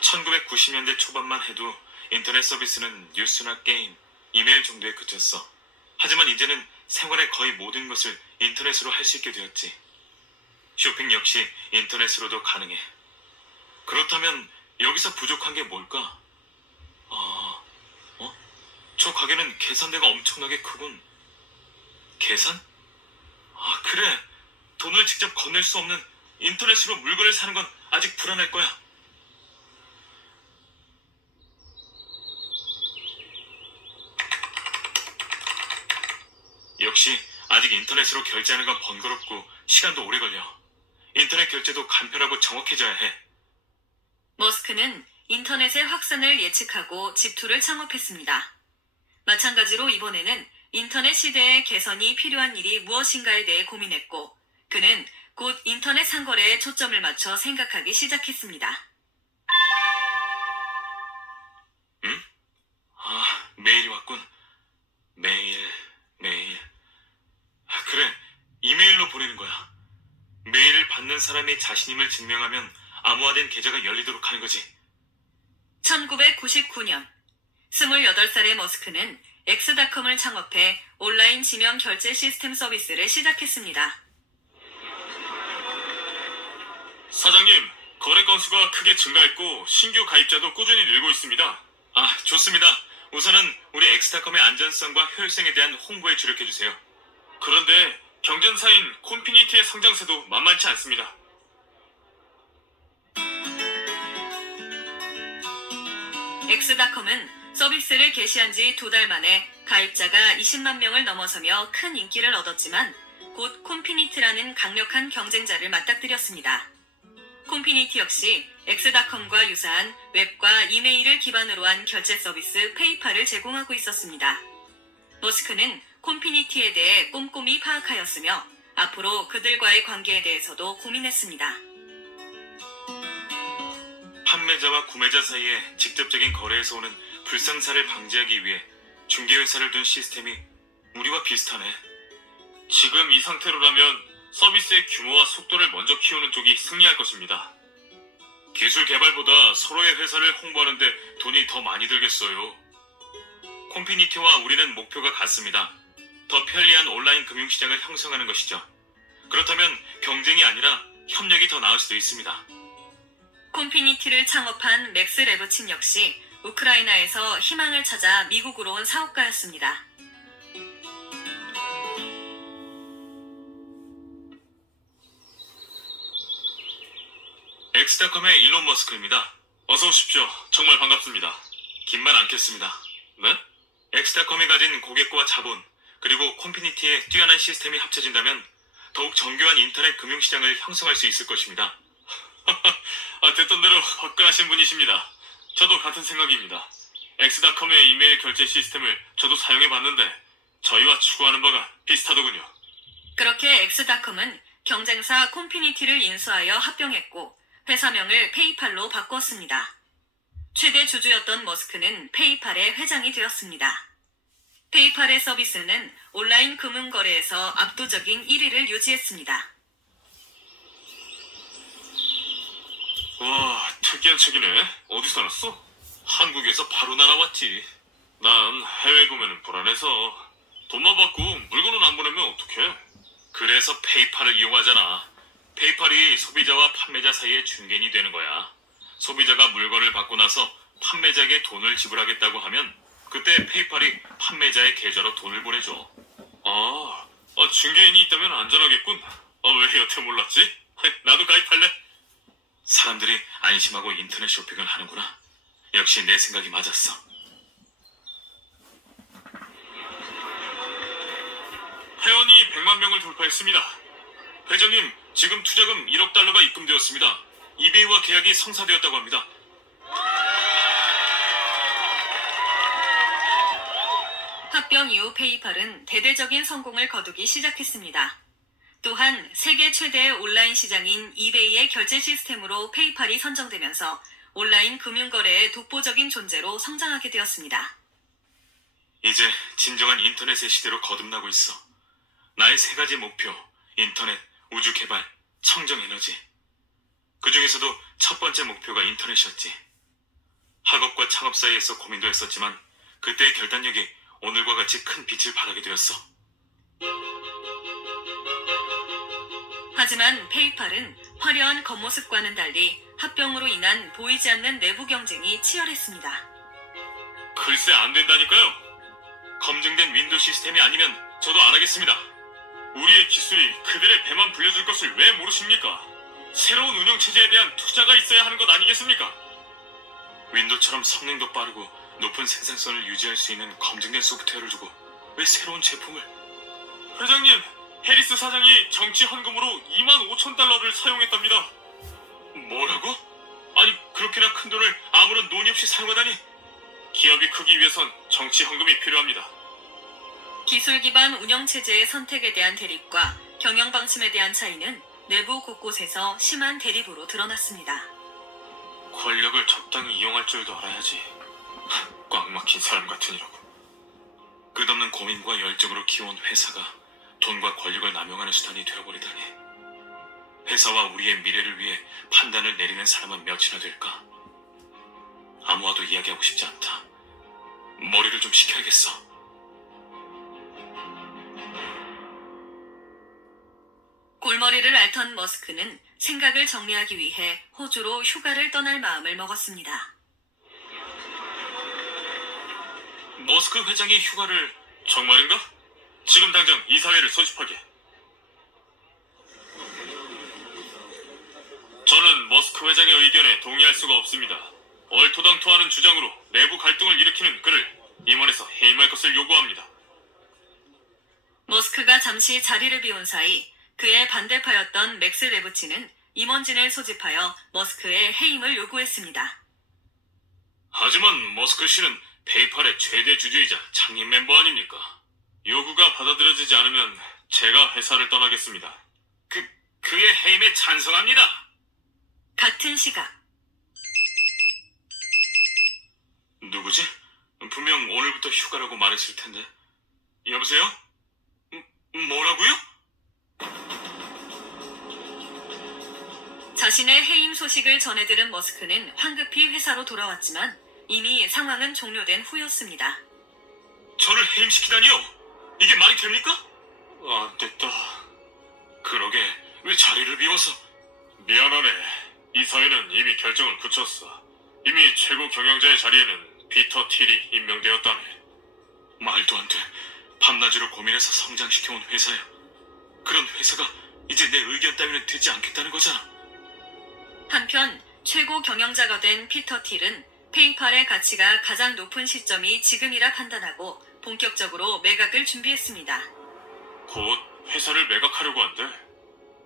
1990년대 초반만 해도 인터넷 서비스는 뉴스나 게임, 이메일 정도에 그쳤어. 하지만 이제는 생활의 거의 모든 것을 인터넷으로 할 수 있게 되었지. 쇼핑 역시 인터넷으로도 가능해. 그렇다면 여기서 부족한 게 뭘까? 저 가게는 계산대가 엄청나게 크군. 계산? 그래. 돈을 직접 건넬 수 없는 인터넷으로 물건을 사는 건 아직 불안할 거야. 역시 아직 인터넷으로 결제하는 건 번거롭고 시간도 오래 걸려. 인터넷 결제도 간편하고 정확해져야 해. 머스크는 인터넷의 확산을 예측하고 집투를 창업했습니다. 마찬가지로 이번에는 인터넷 시대의 개선이 필요한 일이 무엇인가에 대해 고민했고 그는 곧 인터넷 상거래에 초점을 맞춰 생각하기 시작했습니다. 응? 메일이 왔군. 메일. 그래, 이메일로 보내는 거야. 메일을 받는 사람이 자신임을 증명하면 암호화된 계좌가 열리도록 하는 거지. 1999년 28살의 머스크는 엑스닷컴을 창업해 온라인 지명 결제 시스템 서비스를 시작했습니다. 사장님, 거래 건수가 크게 증가했고 신규 가입자도 꾸준히 늘고 있습니다. 좋습니다. 우선은 우리 엑스닷컴의 안전성과 효율성에 대한 홍보에 주력해주세요. 그런데 경쟁사인 콘피니티의 성장세도 만만치 않습니다. 엑스닷컴은 서비스를 개시한 지 2달 만에 가입자가 20만 명을 넘어서며 큰 인기를 얻었지만 곧 콘피니티라는 강력한 경쟁자를 맞닥뜨렸습니다. 콘피니티 역시 엑스닷컴과 유사한 웹과 이메일을 기반으로 한 결제 서비스 페이팔을 제공하고 있었습니다. 머스크는 콘피니티에 대해 꼼꼼히 파악하였으며 앞으로 그들과의 관계에 대해서도 고민했습니다. 판매자와 구매자 사이에 직접적인 거래에서 오는 불상사를 방지하기 위해 중개회사를 둔 시스템이 우리와 비슷하네. 지금 이 상태로라면 서비스의 규모와 속도를 먼저 키우는 쪽이 승리할 것입니다. 기술 개발보다 서로의 회사를 홍보하는데 돈이 더 많이 들겠어요. 콘피니티와 우리는 목표가 같습니다. 더 편리한 온라인 금융시장을 형성하는 것이죠. 그렇다면 경쟁이 아니라 협력이 더 나을 수도 있습니다. 콘피니티를 창업한 맥스 레브친 역시 우크라이나에서 희망을 찾아 미국으로 온 사업가였습니다. 엑스닷컴의 일론 머스크입니다. 어서 오십시오. 정말 반갑습니다. 긴 말 않겠습니다. 네? 엑스닷컴이 가진 고객과 자본, 그리고 콘피니티의 뛰어난 시스템이 합쳐진다면 더욱 정교한 인터넷 금융시장을 형성할 수 있을 것입니다. 듣던 대로 화끈하신 분이십니다. 저도 같은 생각입니다. 엑스닷컴의 이메일 결제 시스템을 저도 사용해봤는데 저희와 추구하는 바가 비슷하더군요. 그렇게 엑스닷컴은 경쟁사 콤피니티를 인수하여 합병했고 회사명을 페이팔로 바꿨습니다. 최대 주주였던 머스크는 페이팔의 회장이 되었습니다. 페이팔의 서비스는 온라인 금융거래에서 압도적인 1위를 유지했습니다. 와, 특이한 책이네. 어디서 났어? 한국에서 바로 날아왔지. 난 해외 구매는 불안해서 돈만 받고 물건은 안 보내면 어떡해? 그래서 페이팔을 이용하잖아. 페이팔이 소비자와 판매자 사이의 중개인이 되는 거야. 소비자가 물건을 받고 나서 판매자에게 돈을 지불하겠다고 하면 그때 페이팔이 판매자의 계좌로 돈을 보내줘. 중개인이 있다면 안전하겠군. 왜 여태 몰랐지? 나도 가입할래. 사람들이 안심하고 인터넷 쇼핑을 하는구나. 역시 내 생각이 맞았어. 회원이 100만 명을 돌파했습니다. 회장님, 지금 투자금 1억 달러가 입금되었습니다. 이베이와 계약이 성사되었다고 합니다. 합병 이후 페이팔은 대대적인 성공을 거두기 시작했습니다. 또한 세계 최대의 온라인 시장인 이베이의 결제 시스템으로 페이팔이 선정되면서 온라인 금융거래의 독보적인 존재로 성장하게 되었습니다. 이제 진정한 인터넷의 시대로 거듭나고 있어. 나의 3가지 목표, 인터넷, 우주 개발, 청정 에너지. 그 중에서도 첫 번째 목표가 인터넷이었지. 학업과 창업 사이에서 고민도 했었지만 그때의 결단력이 오늘과 같이 큰 빛을 발하게 되었어. 하지만 페이팔은 화려한 겉모습과는 달리 합병으로 인한 보이지 않는 내부 경쟁이 치열했습니다. 글쎄 안 된다니까요. 검증된 윈도우 시스템이 아니면 저도 안 하겠습니다. 우리의 기술이 그들의 배만 불려줄 것을 왜 모르십니까? 새로운 운영체제에 대한 투자가 있어야 하는 것 아니겠습니까? 윈도우처럼 성능도 빠르고 높은 생산성을 유지할 수 있는 검증된 소프트웨어를 두고 왜 새로운 제품을? 회장님, 해리스 사장이 정치 헌금으로 25,000달러를 사용했답니다. 뭐라고? 아니 그렇게나 큰 돈을 아무런 논의 없이 사용하다니. 기업이 크기 위해선 정치 헌금이 필요합니다. 기술 기반 운영체제의 선택에 대한 대립과 경영 방침에 대한 차이는 내부 곳곳에서 심한 대립으로 드러났습니다. 권력을 적당히 이용할 줄도 알아야지. 꽉 막힌 사람 같으니라고. 끝없는 고민과 열정으로 키워온 회사가 돈과 권력을 남용하는 수단이 되어버리다니. 회사와 우리의 미래를 위해 판단을 내리는 사람은 몇이나 될까? 아무와도 이야기하고 싶지 않다. 머리를 좀 식혀야겠어. 골머리를 앓던 머스크는 생각을 정리하기 위해 호주로 휴가를 떠날 마음을 먹었습니다. 머스크 회장이 휴가를... 정말인가? 지금 당장 이사회를 소집하게. 저는 머스크 회장의 의견에 동의할 수가 없습니다. 얼토당토하는 주장으로 내부 갈등을 일으키는 그를 임원에서 해임할 것을 요구합니다. 머스크가 잠시 자리를 비운 사이 그의 반대파였던 맥스 레부치는 임원진을 소집하여 머스크의 해임을 요구했습니다. 하지만 머스크 씨는 페이팔의 최대 주주이자 장님 멤버 아닙니까? 요구가 받아들여지지 않으면 제가 회사를 떠나겠습니다. 그의 해임에 찬성합니다. 같은 시각 누구지? 분명 오늘부터 휴가라고 말했을 텐데. 여보세요? 뭐라고요? 자신의 해임 소식을 전해들은 머스크는 황급히 회사로 돌아왔지만 이미 상황은 종료된 후였습니다. 저를 해임시키다니요? 이게 말이 됩니까? 안 됐다. 그러게 왜 자리를 비워서. 미안하네. 이 사회는 이미 결정을 굳혔어. 이미 최고 경영자의 자리에는 피터 틸이 임명되었다네. 말도 안 돼. 밤낮으로 고민해서 성장시켜온 회사야. 그런 회사가 이제 내 의견 따위는 듣지 않겠다는 거잖아. 한편 최고 경영자가 된 피터 틸은 페이팔의 가치가 가장 높은 시점이 지금이라 판단하고 본격적으로 매각을 준비했습니다. 곧 회사를 매각하려고 한대.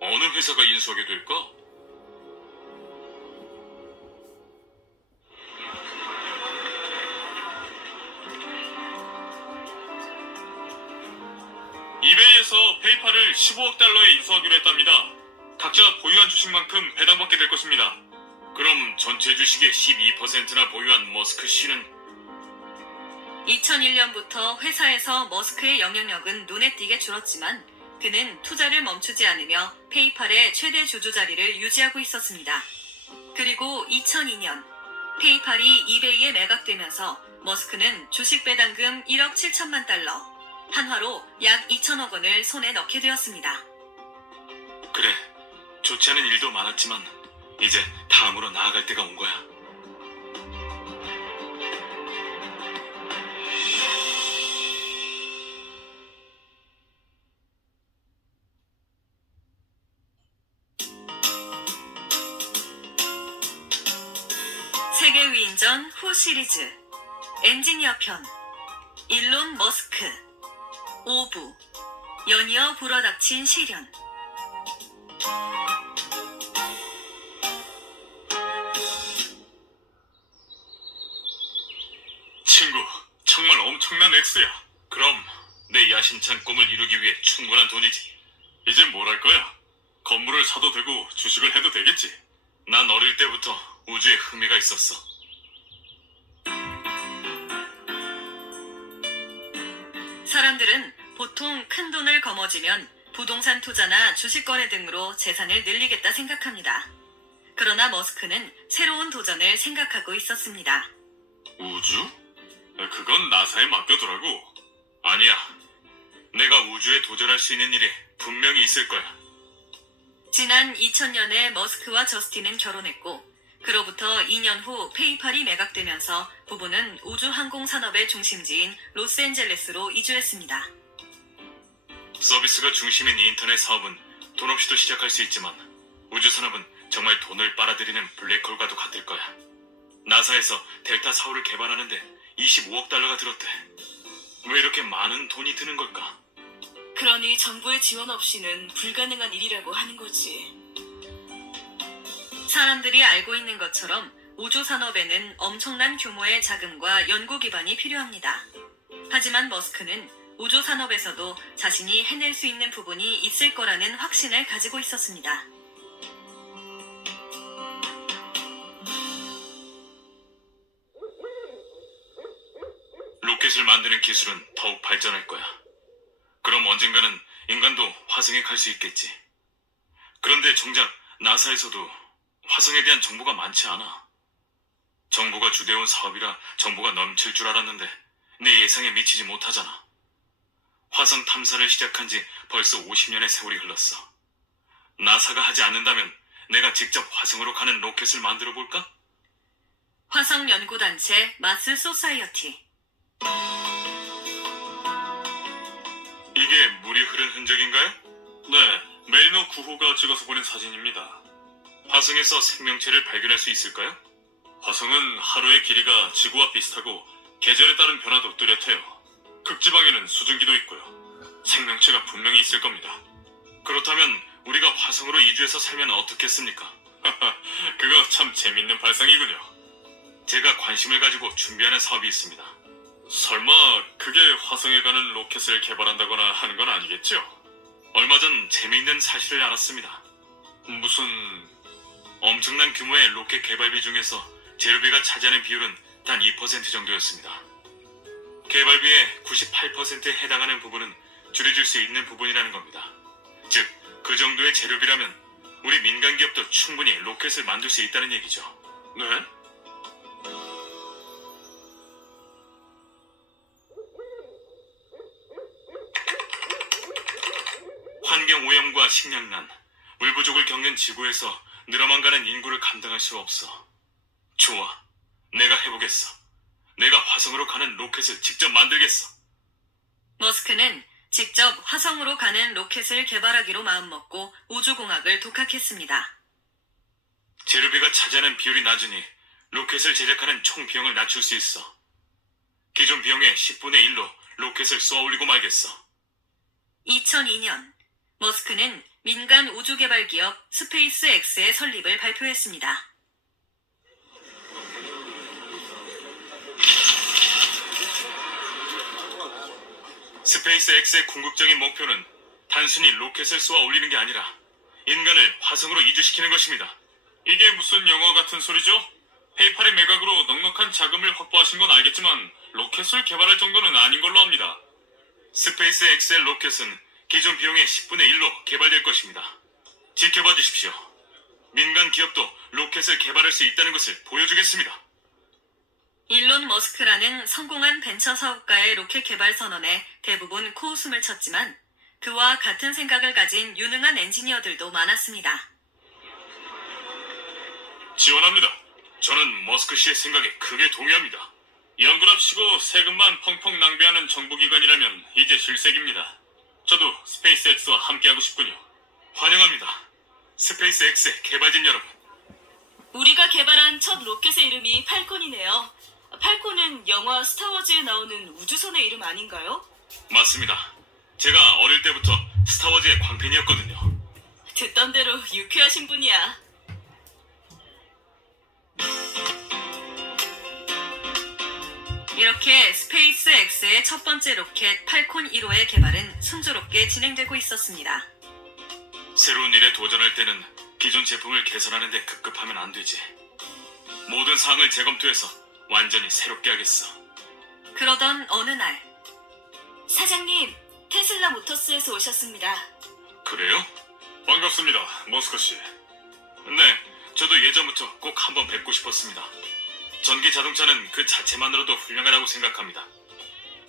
어느 회사가 인수하게 될까? 회사에서 페이팔을 15억 달러에 인수하기로 했답니다. 각자 보유한 주식만큼 배당받게 될 것입니다. 그럼 전체 주식의 12%나 보유한 머스크 씨는 2001년부터 회사에서 머스크의 영향력은 눈에 띄게 줄었지만 그는 투자를 멈추지 않으며 페이팔의 최대 주주 자리를 유지하고 있었습니다. 그리고 2002년 페이팔이 이베이에 매각되면서 머스크는 주식 배당금 1억 7천만 달러, 한화로 약 2천억 원을 손에 넣게 되었습니다. 그래, 좋지 않은 일도 많았지만 이제 다음으로 나아갈 때가 온 거야. 세계 위인전 후 시리즈 엔지니어 편 일론 머스크 5부 연이어 불어닥친 시련. 친구, 정말 엄청난 액수야. 그럼 내 야심찬 꿈을 이루기 위해 충분한 돈이지. 이제 뭘 할 거야? 건물을 사도 되고 주식을 해도 되겠지. 난 어릴 때부터 우주에 흥미가 있었어. 사람들은 보통 큰 돈을 거머쥐면 부동산 투자나 주식 거래 등으로 재산을 늘리겠다 생각합니다. 그러나 머스크는 새로운 도전을 생각하고 있었습니다. 우주? 그건 나사에 맡겨두라고. 아니야. 내가 우주에 도전할 수 있는 일이 분명히 있을 거야. 지난 2000년에 머스크와 저스틴은 결혼했고 그로부터 2년 후 페이팔이 매각되면서 부부는 우주 항공 산업의 중심지인 로스앤젤레스로 이주했습니다. 서비스가 중심인 인터넷 사업은 돈 없이도 시작할 수 있지만 우주 산업은 정말 돈을 빨아들이는 블랙홀과도 같을 거야. 나사에서 델타 4호를 개발하는데 25억 달러가 들었대. 왜 이렇게 많은 돈이 드는 걸까? 그러니 정부의 지원 없이는 불가능한 일이라고 하는 거지. 사람들이 알고 있는 것처럼 우주 산업에는 엄청난 규모의 자금과 연구 기반이 필요합니다. 하지만 머스크는 우주 산업에서도 자신이 해낼 수 있는 부분이 있을 거라는 확신을 가지고 있었습니다. 로켓을 만드는 기술은 더욱 발전할 거야. 그럼 언젠가는 인간도 화성에 갈 수 있겠지. 그런데 정작 나사에서도 화성에 대한 정보가 많지 않아. 정부가 주대온 사업이라 정보가 넘칠 줄 알았는데 내 예상에 미치지 못하잖아. 화성 탐사를 시작한 지 벌써 50년의 세월이 흘렀어. 나사가 하지 않는다면 내가 직접 화성으로 가는 로켓을 만들어 볼까? 화성 연구단체 마스 소사이어티. 이게 물이 흐른 흔적인가요? 네, 메리너 9호가 찍어서 보낸 사진입니다. 화성에서 생명체를 발견할 수 있을까요? 화성은 하루의 길이가 지구와 비슷하고 계절에 따른 변화도 뚜렷해요. 극지방에는 수증기도 있고요. 생명체가 분명히 있을 겁니다. 그렇다면 우리가 화성으로 이주해서 살면 어떻겠습니까? 그거 참 재밌는 발상이군요. 제가 관심을 가지고 준비하는 사업이 있습니다. 설마 그게 화성에 가는 로켓을 개발한다거나 하는 건 아니겠죠? 얼마 전 재미있는 사실을 알았습니다. 무슨... 엄청난 규모의 로켓 개발비 중에서 재료비가 차지하는 비율은 단 2% 정도였습니다. 개발비의 98%에 해당하는 부분은 줄여줄 수 있는 부분이라는 겁니다. 즉, 그 정도의 재료비라면 우리 민간 기업도 충분히 로켓을 만들 수 있다는 얘기죠. 네? 환경오염과 식량난, 물부족을 겪는 지구에서 늘어만 가는 인구를 감당할 수 없어. 좋아, 내가 해보겠어. 내가 화성으로 가는 로켓을 직접 만들겠어. 머스크는 직접 화성으로 가는 로켓을 개발하기로 마음먹고 우주공학을 독학했습니다. 재료비가 차지하는 비율이 낮으니 로켓을 제작하는 총 비용을 낮출 수 있어. 기존 비용의 10분의 1로 로켓을 쏘아 올리고 말겠어. 2002년 머스크는 민간 우주개발 기업 스페이스 X의 설립을 발표했습니다. 스페이스 X의 궁극적인 목표는 단순히 로켓을 쏘아 올리는 게 아니라 인간을 화성으로 이주시키는 것입니다. 이게 무슨 영화 같은 소리죠? 페이팔의 매각으로 넉넉한 자금을 확보하신 건 알겠지만 로켓을 개발할 정도는 아닌 걸로 압니다. 스페이스 엑셀 로켓은 기존 비용의 10분의 1로 개발될 것입니다. 지켜봐 주십시오. 민간 기업도 로켓을 개발할 수 있다는 것을 보여주겠습니다. 일론 머스크라는 성공한 벤처 사업가의 로켓 개발 선언에 대부분 코웃음을 쳤지만 그와 같은 생각을 가진 유능한 엔지니어들도 많았습니다. 지원합니다. 저는 머스크 씨의 생각에 크게 동의합니다. 연구랍시고 세금만 펑펑 낭비하는 정부기관이라면 이제 질색입니다. 저도 스페이스X와 함께하고 싶군요. 환영합니다. 스페이스X 개발진 여러분. 우리가 개발한 첫 로켓의 이름이 팔콘이네요. 팔콘은 영화 스타워즈에 나오는 우주선의 이름 아닌가요? 맞습니다. 제가 어릴 때부터 스타워즈의 광팬이었거든요. 듣던 대로 유쾌하신 분이야. 이렇게 스페이스 X의 첫 번째 로켓 팔콘 1호의 개발은 순조롭게 진행되고 있었습니다. 새로운 일에 도전할 때는 기존 제품을 개선하는 데 급급하면 안 되지. 모든 사항을 재검토해서 완전히 새롭게 하겠어. 그러던 어느 날 사장님, 테슬라 모터스에서 오셨습니다. 그래요? 반갑습니다, 머스크 씨. 네, 저도 예전부터 꼭 한번 뵙고 싶었습니다. 전기 자동차는 그 자체만으로도 훌륭하다고 생각합니다.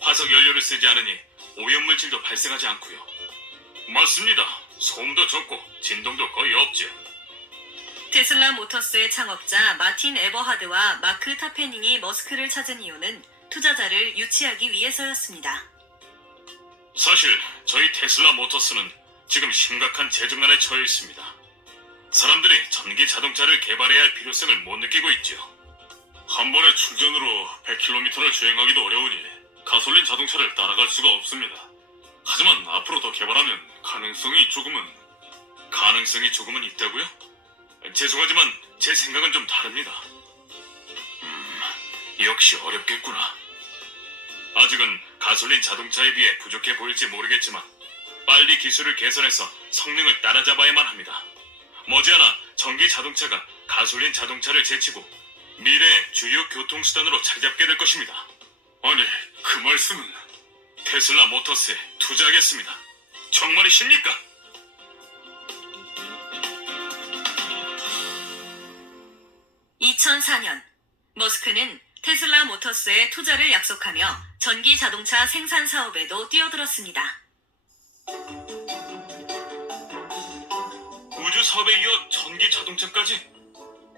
화석 연료를 쓰지 않으니 오염물질도 발생하지 않고요. 맞습니다. 소음도 적고 진동도 거의 없죠. 테슬라 모터스의 창업자 마틴 에버하드와 마크 타페닝이 머스크를 찾은 이유는 투자자를 유치하기 위해서였습니다. 사실 저희 테슬라 모터스는 지금 심각한 재정난에 처해 있습니다. 사람들이 전기 자동차를 개발해야 할 필요성을 못 느끼고 있죠. 한 번의 충전으로 100km를 주행하기도 어려우니 가솔린 자동차를 따라갈 수가 없습니다. 하지만 앞으로 더 개발하면 가능성이 조금은 있다고요? 죄송하지만 제 생각은 좀 다릅니다. 역시 어렵겠구나. 아직은 가솔린 자동차에 비해 부족해 보일지 모르겠지만 빨리 기술을 개선해서 성능을 따라잡아야만 합니다. 머지않아 전기 자동차가 가솔린 자동차를 제치고 미래의 주요 교통수단으로 자리 잡게 될 것입니다. 아니, 그 말씀은 테슬라 모터스에 투자하겠습니다. 정말이십니까? (2004년) 머스크는 테슬라 모터스에 투자를 약속하며 전기 자동차 생산 사업에도 뛰어들었습니다. 우주 사업에 이어 전기 자동차까지?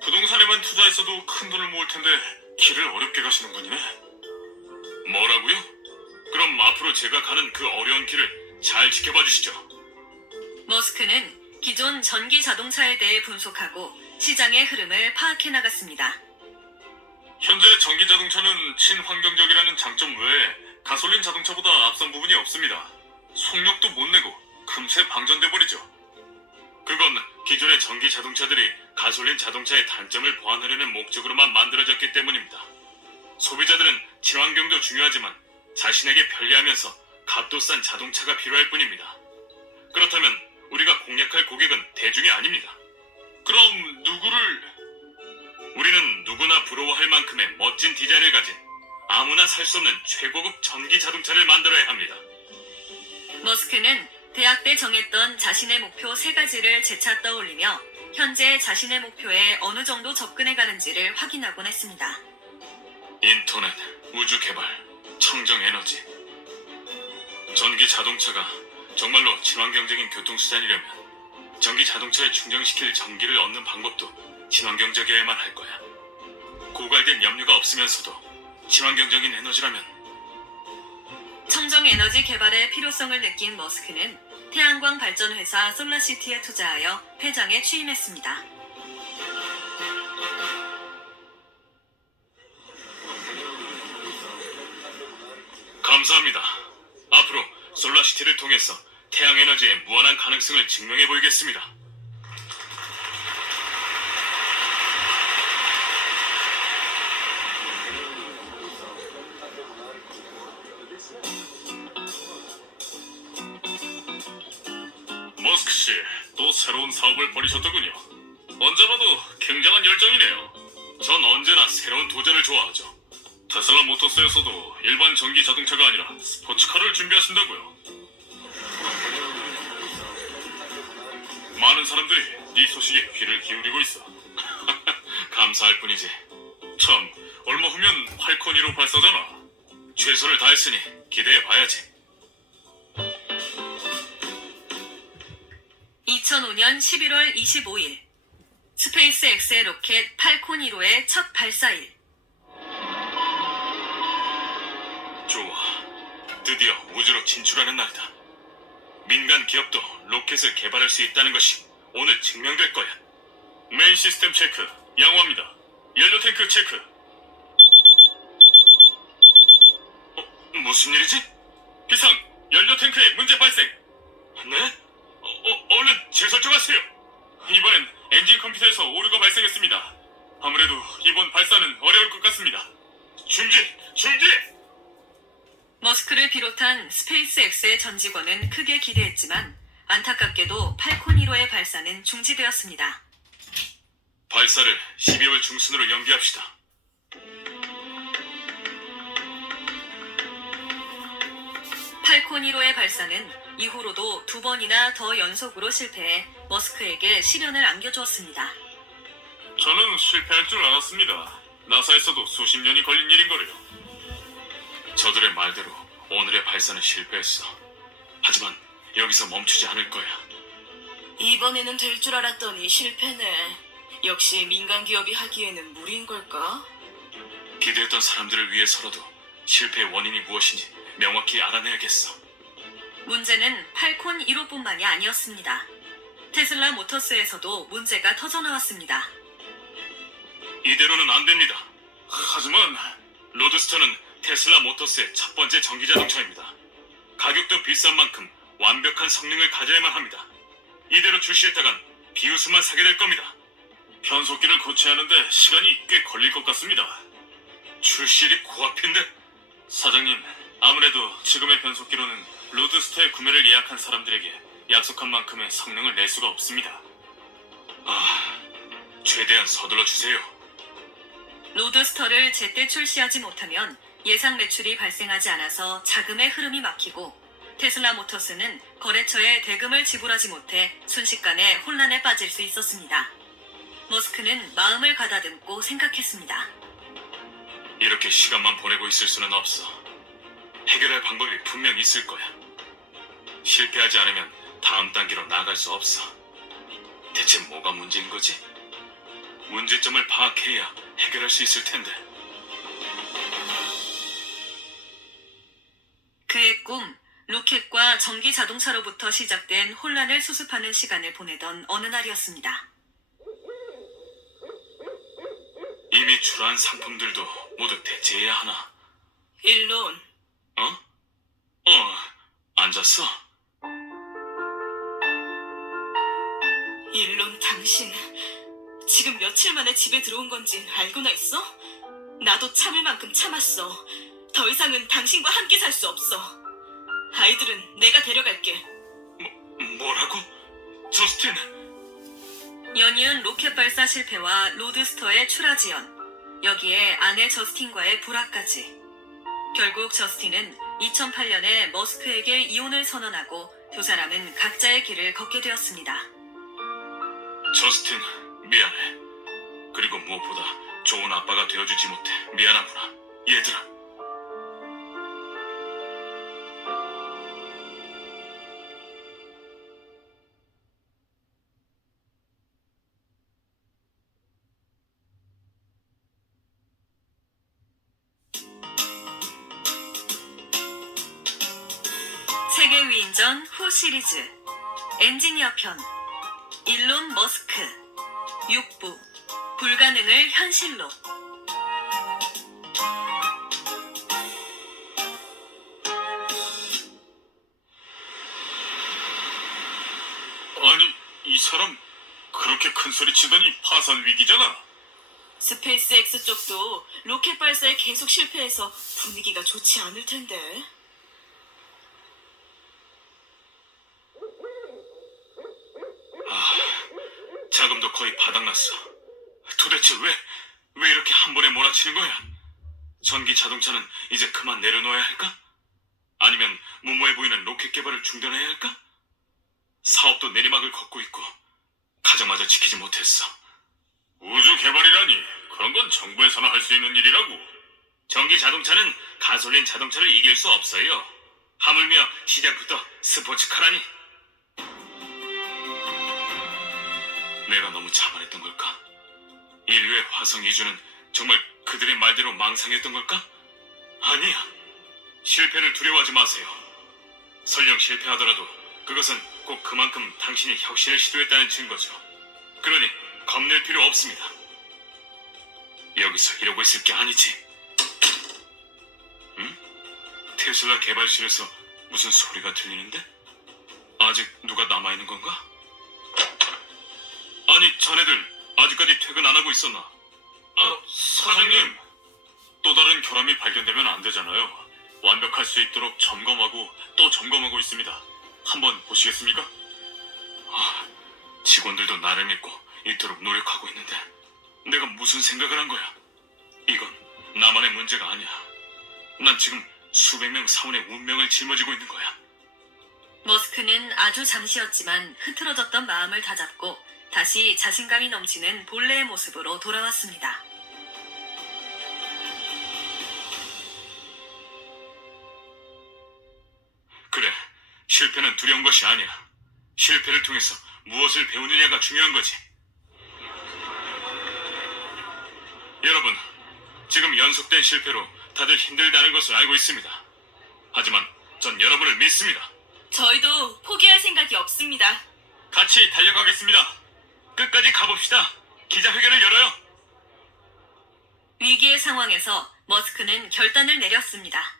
부동산에만 투자했어도 큰 돈을 모을 텐데 길을 어렵게 가시는 분이네. 뭐라고요? 그럼 앞으로 제가 가는 그 어려운 길을 잘 지켜봐 주시죠. 머스크는 기존 전기 자동차에 대해 분석하고 시장의 흐름을 파악해 나갔습니다. 현재 전기 자동차는 친환경적이라는 장점 외에 가솔린 자동차보다 앞선 부분이 없습니다. 속력도 못 내고 금세 방전돼 버리죠. 그건 기존의 전기 자동차들이 가솔린 자동차의 단점을 보완하려는 목적으로만 만들어졌기 때문입니다. 소비자들은 친환경도 중요하지만 자신에게 편리하면서 값도 싼 자동차가 필요할 뿐입니다. 그렇다면 우리가 공략할 고객은 대중이 아닙니다. 그럼 우리는 누구나 부러워할 만큼의 멋진 디자인을 가진 아무나 살 수 없는 최고급 전기 자동차를 만들어야 합니다. 머스크는 대학 때 정했던 자신의 목표 3가지를 재차 떠올리며 현재 자신의 목표에 어느 정도 접근해 가는지를 확인하곤 했습니다. 인터넷, 우주 개발, 청정 에너지. 전기 자동차가 정말로 친환경적인 교통수단이려면 전기 자동차에 충전시킬 전기를 얻는 방법도 친환경적이어야만 할 거야. 고갈된 염료가 없으면서도 친환경적인 에너지라면 청정 에너지 개발의 필요성을 느낀 머스크는 태양광 발전 회사 솔라시티에 투자하여 회장에 취임했습니다. 감사합니다. 앞으로 솔라시티를 통해서 태양 에너지의 무한한 가능성을 증명해 보이겠습니다. 씨, 또 새로운 사업을 벌이셨더군요. 언제 봐도 굉장한 열정이네요. 전 언제나 새로운 도전을 좋아하죠. 테슬라 모터스에서도 일반 전기 자동차가 아니라 스포츠카를 준비하신다고요. 많은 사람들이 네 소식에 귀를 기울이고 있어. 감사할 뿐이지. 참, 얼마 후면 팔콘 1호 발사잖아. 최선을 다했으니 기대해봐야지. 2005년 11월 25일, 스페이스 X의 로켓 팔콘 1호의 첫 발사일. 좋아. 드디어 우주로 진출하는 날이다. 민간 기업도 로켓을 개발할 수 있다는 것이 오늘 증명될 거야. 메인 시스템 체크, 양호합니다. 연료 탱크 체크. 무슨 일이지? 비상! 연료 탱크에 문제 발생! 네? 얼른 재설정하세요! 이번엔 엔진 컴퓨터에서 오류가 발생했습니다. 아무래도 이번 발사는 어려울 것 같습니다. 중지! 머스크를 비롯한 스페이스 X의 전 직원은 크게 기대했지만 안타깝게도 팔콘 1호의 발사는 중지되었습니다. 발사를 12월 중순으로 연기합시다. 팔콘 1호의 발사는 이후로도 2번이나 더 연속으로 실패해 머스크에게 시련을 안겨주었습니다. 저는 실패할 줄 알았습니다. 나사에서도 수십 년이 걸린 일인 거래요. 저들의 말대로 오늘의 발사는 실패했어. 하지만 여기서 멈추지 않을 거야. 이번에는 될 줄 알았더니 실패네. 역시 민간 기업이 하기에는 무리인 걸까? 기대했던 사람들을 위해서라도 실패의 원인이 무엇인지 명확히 알아내야겠어. 문제는 팔콘 1호뿐만이 아니었습니다. 테슬라 모터스에서도 문제가 터져나왔습니다. 이대로는 안 됩니다. 하지만 로드스터는 테슬라 모터스의 첫 번째 전기자동차입니다. 가격도 비싼 만큼 완벽한 성능을 가져야만 합니다. 이대로 출시했다간 비웃음만 사게 될 겁니다. 변속기를 고쳐야 하는데 시간이 꽤 걸릴 것 같습니다. 출시일이 코앞인데? 사장님, 아무래도 지금의 변속기로는 로드스터의 구매를 예약한 사람들에게 약속한 만큼의 성능을 낼 수가 없습니다. 최대한 서둘러 주세요. 로드스터를 제때 출시하지 못하면 예상 매출이 발생하지 않아서 자금의 흐름이 막히고 테슬라 모터스는 거래처에 대금을 지불하지 못해 순식간에 혼란에 빠질 수 있었습니다. 머스크는 마음을 가다듬고 생각했습니다. 이렇게 시간만 보내고 있을 수는 없어. 해결할 방법이 분명 있을 거야. 실패하지 않으면 다음 단계로 나아갈 수 없어. 대체 뭐가 문제인 거지? 문제점을 파악해야 해결할 수 있을 텐데. 그의 꿈, 로켓과 전기 자동차로부터 시작된 혼란을 수습하는 시간을 보내던 어느 날이었습니다. 이미 출하한 상품들도 모두 대체해야 하나? 일론, 앉았어? 일론 당신 지금 며칠 만에 집에 들어온 건지 알고나 있어? 나도 참을 만큼 참았어. 더 이상은 당신과 함께 살 수 없어. 아이들은 내가 데려갈게. 뭐라고? 저스틴! 연이은 로켓 발사 실패와 로드스터의 출하 지연, 여기에 아내 저스틴과의 불화까지. 결국 저스틴은 2008년에 머스크에게 이혼을 선언하고 두 사람은 각자의 길을 걷게 되었습니다. 저스틴, 미안해. 그리고 무엇보다 좋은 아빠가 되어주지 못해 미안하구나. 얘들아. 세계 위인전 후 시리즈 엔지니어 편 일론 머스크 6부 불가능을 현실로. 아니, 이 사람 그렇게 큰 소리 치더니 파산 위기잖아. 스페이스 X 쪽도 로켓 발사에 계속 실패해서 분위기가 좋지 않을 텐데. 알았어. 도대체 왜 이렇게 한 번에 몰아치는 거야? 전기 자동차는 이제 그만 내려놓아야 할까? 아니면 무모해 보이는 로켓 개발을 중단해야 할까? 사업도 내리막을 걷고 있고 가자마자 지키지 못했어. 우주 개발이라니 그런 건 정부에서나 할 수 있는 일이라고. 전기 자동차는 가솔린 자동차를 이길 수 없어요. 하물며 시작부터 스포츠카라니. 내가 너무 자만했던 걸까? 인류의 화성 이주는 정말 그들의 말대로 망상이었던 걸까? 아니야. 실패를 두려워하지 마세요. 설령 실패하더라도 그것은 꼭 그만큼 당신이 혁신을 시도했다는 증거죠. 그러니 겁낼 필요 없습니다. 여기서 이러고 있을 게 아니지. 응? 테슬라 개발실에서 무슨 소리가 들리는데? 아직 누가 남아있는 건가? 아니, 자네들 아직까지 퇴근 안 하고 있었나? 사장님. 또 다른 결함이 발견되면 안 되잖아요. 완벽할 수 있도록 점검하고 또 점검하고 있습니다. 한번 보시겠습니까? 직원들도 나를 믿고 이토록 노력하고 있는데 내가 무슨 생각을 한 거야? 이건 나만의 문제가 아니야. 난 지금 수백 명 사원의 운명을 짊어지고 있는 거야. 머스크는 아주 잠시였지만 흐트러졌던 마음을 다잡고 다시 자신감이 넘치는 본래의 모습으로 돌아왔습니다. 그래, 실패는 두려운 것이 아니야. 실패를 통해서 무엇을 배우느냐가 중요한 거지. 여러분, 지금 연속된 실패로 다들 힘들다는 것을 알고 있습니다. 하지만 전 여러분을 믿습니다. 저희도 포기할 생각이 없습니다. 같이 달려가겠습니다. 끝까지 가봅시다. 기자회견을 열어요. 위기의 상황에서 머스크는 결단을 내렸습니다.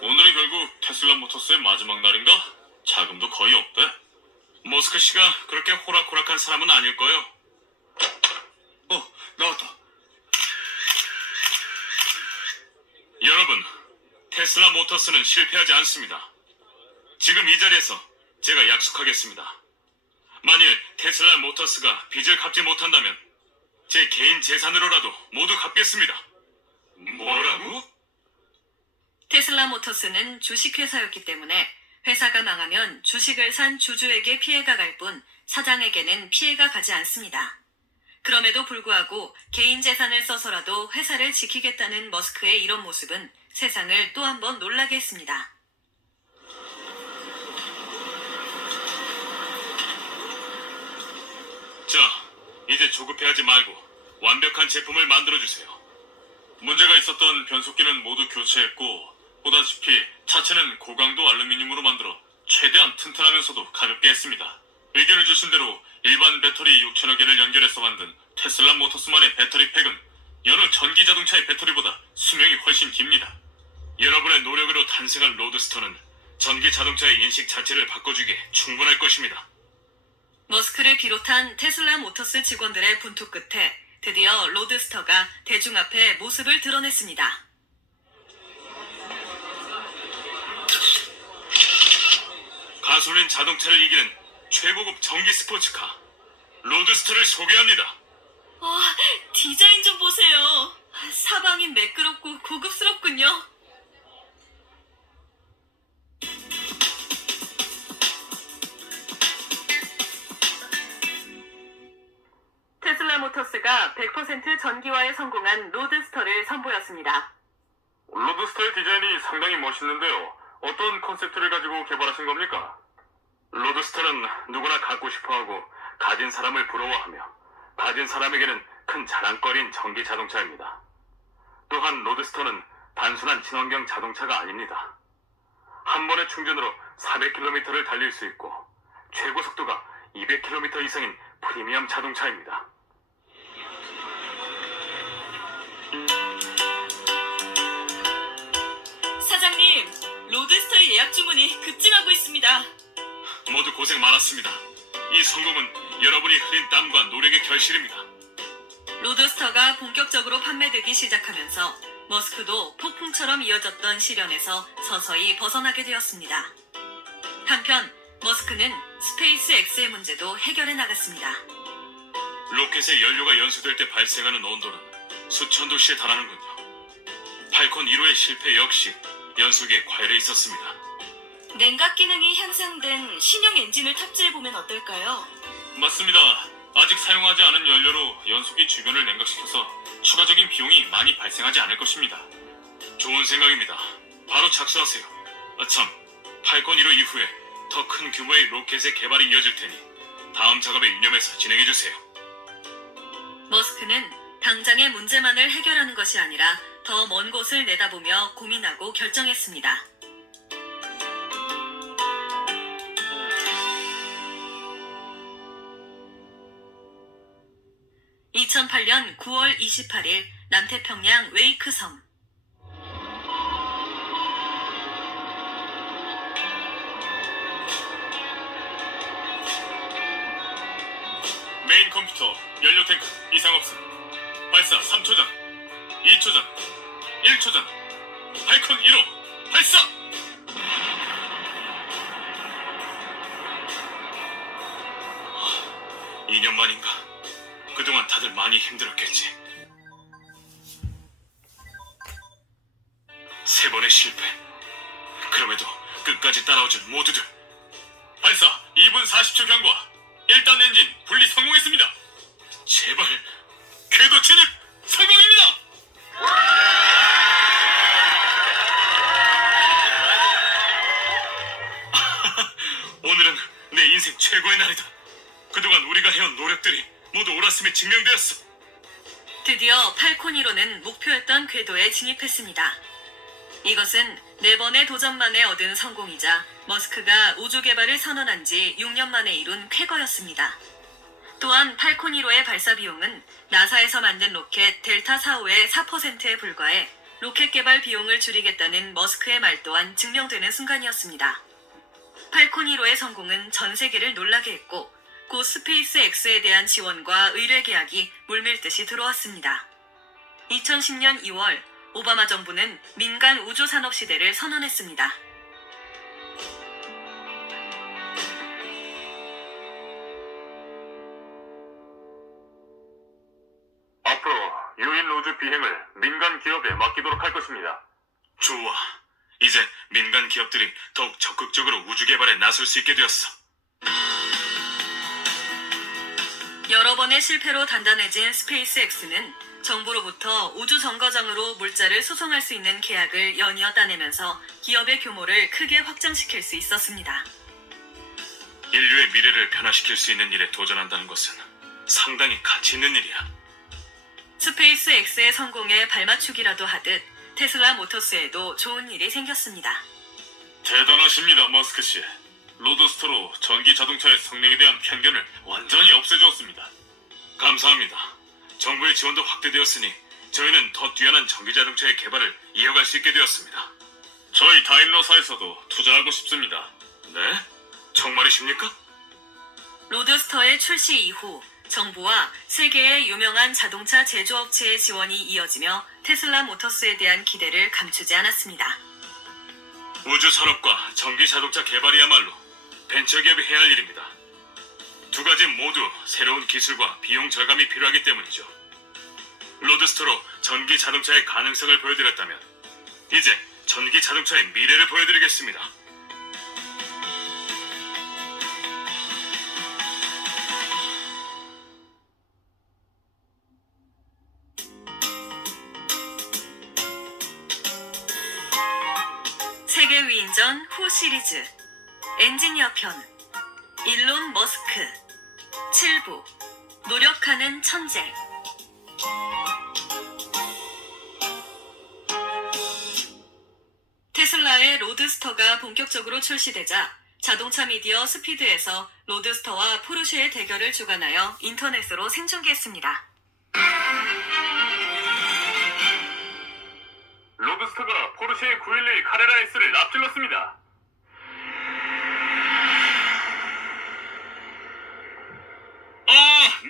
오늘이 결국 테슬라 모터스의 마지막 날인가? 자금도 거의 없대. 머스크 씨가 그렇게 호락호락한 사람은 아닐 거예요. 나왔다. 여러분, 테슬라 모터스는 실패하지 않습니다. 지금 이 자리에서 제가 약속하겠습니다. 만일 테슬라 모터스가 빚을 갚지 못한다면 제 개인 재산으로라도 모두 갚겠습니다. 뭐라고? 테슬라 모터스는 주식회사였기 때문에 회사가 망하면 주식을 산 주주에게 피해가 갈 뿐 사장에게는 피해가 가지 않습니다. 그럼에도 불구하고 개인 재산을 써서라도 회사를 지키겠다는 머스크의 이런 모습은 세상을 또 한 번 놀라게 했습니다. 자, 이제 조급해하지 말고 완벽한 제품을 만들어주세요. 문제가 있었던 변속기는 모두 교체했고 보다시피 차체는 고강도 알루미늄으로 만들어 최대한 튼튼하면서도 가볍게 했습니다. 의견을 주신 대로 일반 배터리 6천여 개를 연결해서 만든 테슬라 모터스만의 배터리 팩은 여러 전기 자동차의 배터리보다 수명이 훨씬 깁니다. 여러분의 노력으로 탄생한 로드스터는 전기 자동차의 인식 자체를 바꿔주기에 충분할 것입니다. 머스크를 비롯한 테슬라 모터스 직원들의 분투 끝에 드디어 로드스터가 대중 앞에 모습을 드러냈습니다. 가솔린 자동차를 이기는 최고급 전기 스포츠카 로드스터를 소개합니다. 디자인 좀 보세요. 사방이 매끄럽고 고급스럽군요. 테슬라 모터스가 100% 전기화에 성공한 로드스터를 선보였습니다. 로드스터의 디자인이 상당히 멋있는데요. 어떤 컨셉트를 가지고 개발하신 겁니까? 로드스터는 누구나 갖고 싶어하고 가진 사람을 부러워하며 가진 사람에게는 큰 자랑거리인 전기 자동차입니다. 또한 로드스터는 단순한 친환경 자동차가 아닙니다. 한 번의 충전으로 400km를 달릴 수 있고 최고 속도가 200km 이상인 프리미엄 자동차입니다. 사장님, 로드스터의 예약 주문이 급증하고 있습니다. 모두 고생 많았습니다. 이 성공은 여러분이 흘린 땀과 노력의 결실입니다. 로드스터가 본격적으로 판매되기 시작하면서 머스크도 폭풍처럼 이어졌던 시련에서 서서히 벗어나게 되었습니다. 한편 머스크는 스페이스 X의 문제도 해결해 나갔습니다. 로켓에 연료가 연소될 때 발생하는 온도는 수천 도씨에 달하는군요. 팔콘 1호의 실패 역시 연소기에 과열해 있었습니다. 냉각 기능이 향상된 신형 엔진을 탑재해보면 어떨까요? 맞습니다. 아직 사용하지 않은 연료로 연소기 주변을 냉각시켜서 추가적인 비용이 많이 발생하지 않을 것입니다. 좋은 생각입니다. 바로 착수하세요. 참, 팔콘 1호 이후에 더 큰 규모의 로켓의 개발이 이어질 테니 다음 작업에 유념해서 진행해주세요. 머스크는 당장의 문제만을 해결하는 것이 아니라 더 먼 곳을 내다보며 고민하고 결정했습니다. (2008년 9월 28일) 남태평양 웨이크 섬. 메인 컴퓨터 연료 탱크 이상 없음. 발사 3초 전, 2초 전, 1초 전. 팔콘 1호 발사! 아, 2년 만인가? 그동안 다들 많이 힘들었겠지. 3번의 실패. 그럼에도 끝까지 따라오준 모두들. 발사 2분 40초 경과. 1단 엔진 분리 성공했습니다. 제발 궤도 진입 성공입니다. 오늘은 내 인생 최고의 날이다. 그동안 우리가 해온 노력들이 모두 옳았음이 증명되었어. 드디어 팔콘 1호는 목표했던 궤도에 진입했습니다. 이것은 4번의 도전 만에 얻은 성공이자 머스크가 우주 개발을 선언한 지 6년 만에 이룬 쾌거였습니다. 또한 팔콘 1호의 발사 비용은 나사에서 만든 로켓 델타 4호의 4%에 불과해 로켓 개발 비용을 줄이겠다는 머스크의 말 또한 증명되는 순간이었습니다. 팔콘 1호의 성공은 전 세계를 놀라게 했고 곧 스페이스 X에 대한 지원과 의뢰 계약이 물밀듯이 들어왔습니다. 2010년 2월 오바마 정부는 민간 우주 산업 시대를 선언했습니다. 앞으로 유인 우주 비행을 민간 기업에 맡기도록 할 것입니다. 좋아. 이제 민간 기업들이 더욱 적극적으로 우주 개발에 나설 수 있게 되었어. 여러 번의 실패로 단단해진 스페이스 X는 정부로부터 우주 정거장으로 물자를 수송할 수 있는 계약을 연이어 따내면서 기업의 규모를 크게 확장시킬 수 있었습니다. 인류의 미래를 변화시킬 수 있는 일에 도전한다는 것은 상당히 가치 있는 일이야. 스페이스 X의 성공에 발맞추기라도 하듯 테슬라 모터스에도 좋은 일이 생겼습니다. 대단하십니다, 머스크 씨. 로드스터로 전기 자동차의 성능에 대한 편견을 완전히 없애주었습니다. 감사합니다. 정부의 지원도 확대되었으니 저희는 더 뛰어난 전기 자동차의 개발을 이어갈 수 있게 되었습니다. 저희 다임러사에서도 투자하고 싶습니다. 네? 정말이십니까? 로드스터의 출시 이후 정부와 세계의 유명한 자동차 제조업체의 지원이 이어지며 테슬라 모터스에 대한 기대를 감추지 않았습니다. 우주 산업과 전기 자동차 개발이야말로 벤처기업이 해야 할 일입니다. 두 가지 모두 새로운 기술과 비용 절감이 필요하기 때문이죠. 로드스터로 전기 자동차의 가능성을 보여드렸다면 이제 전기 자동차의 미래를 보여드리겠습니다. 세계 위인전 후 시리즈 엔지니어 편 일론 머스크 7부 노력하는 천재. 테슬라의 로드스터가 본격적으로 출시되자 자동차 미디어 스피드에서 로드스터와 포르쉐의 대결을 주관하여 인터넷으로 생중계했습니다. 로드스터가 포르쉐의 911 카레라 S를 앞질렀습니다.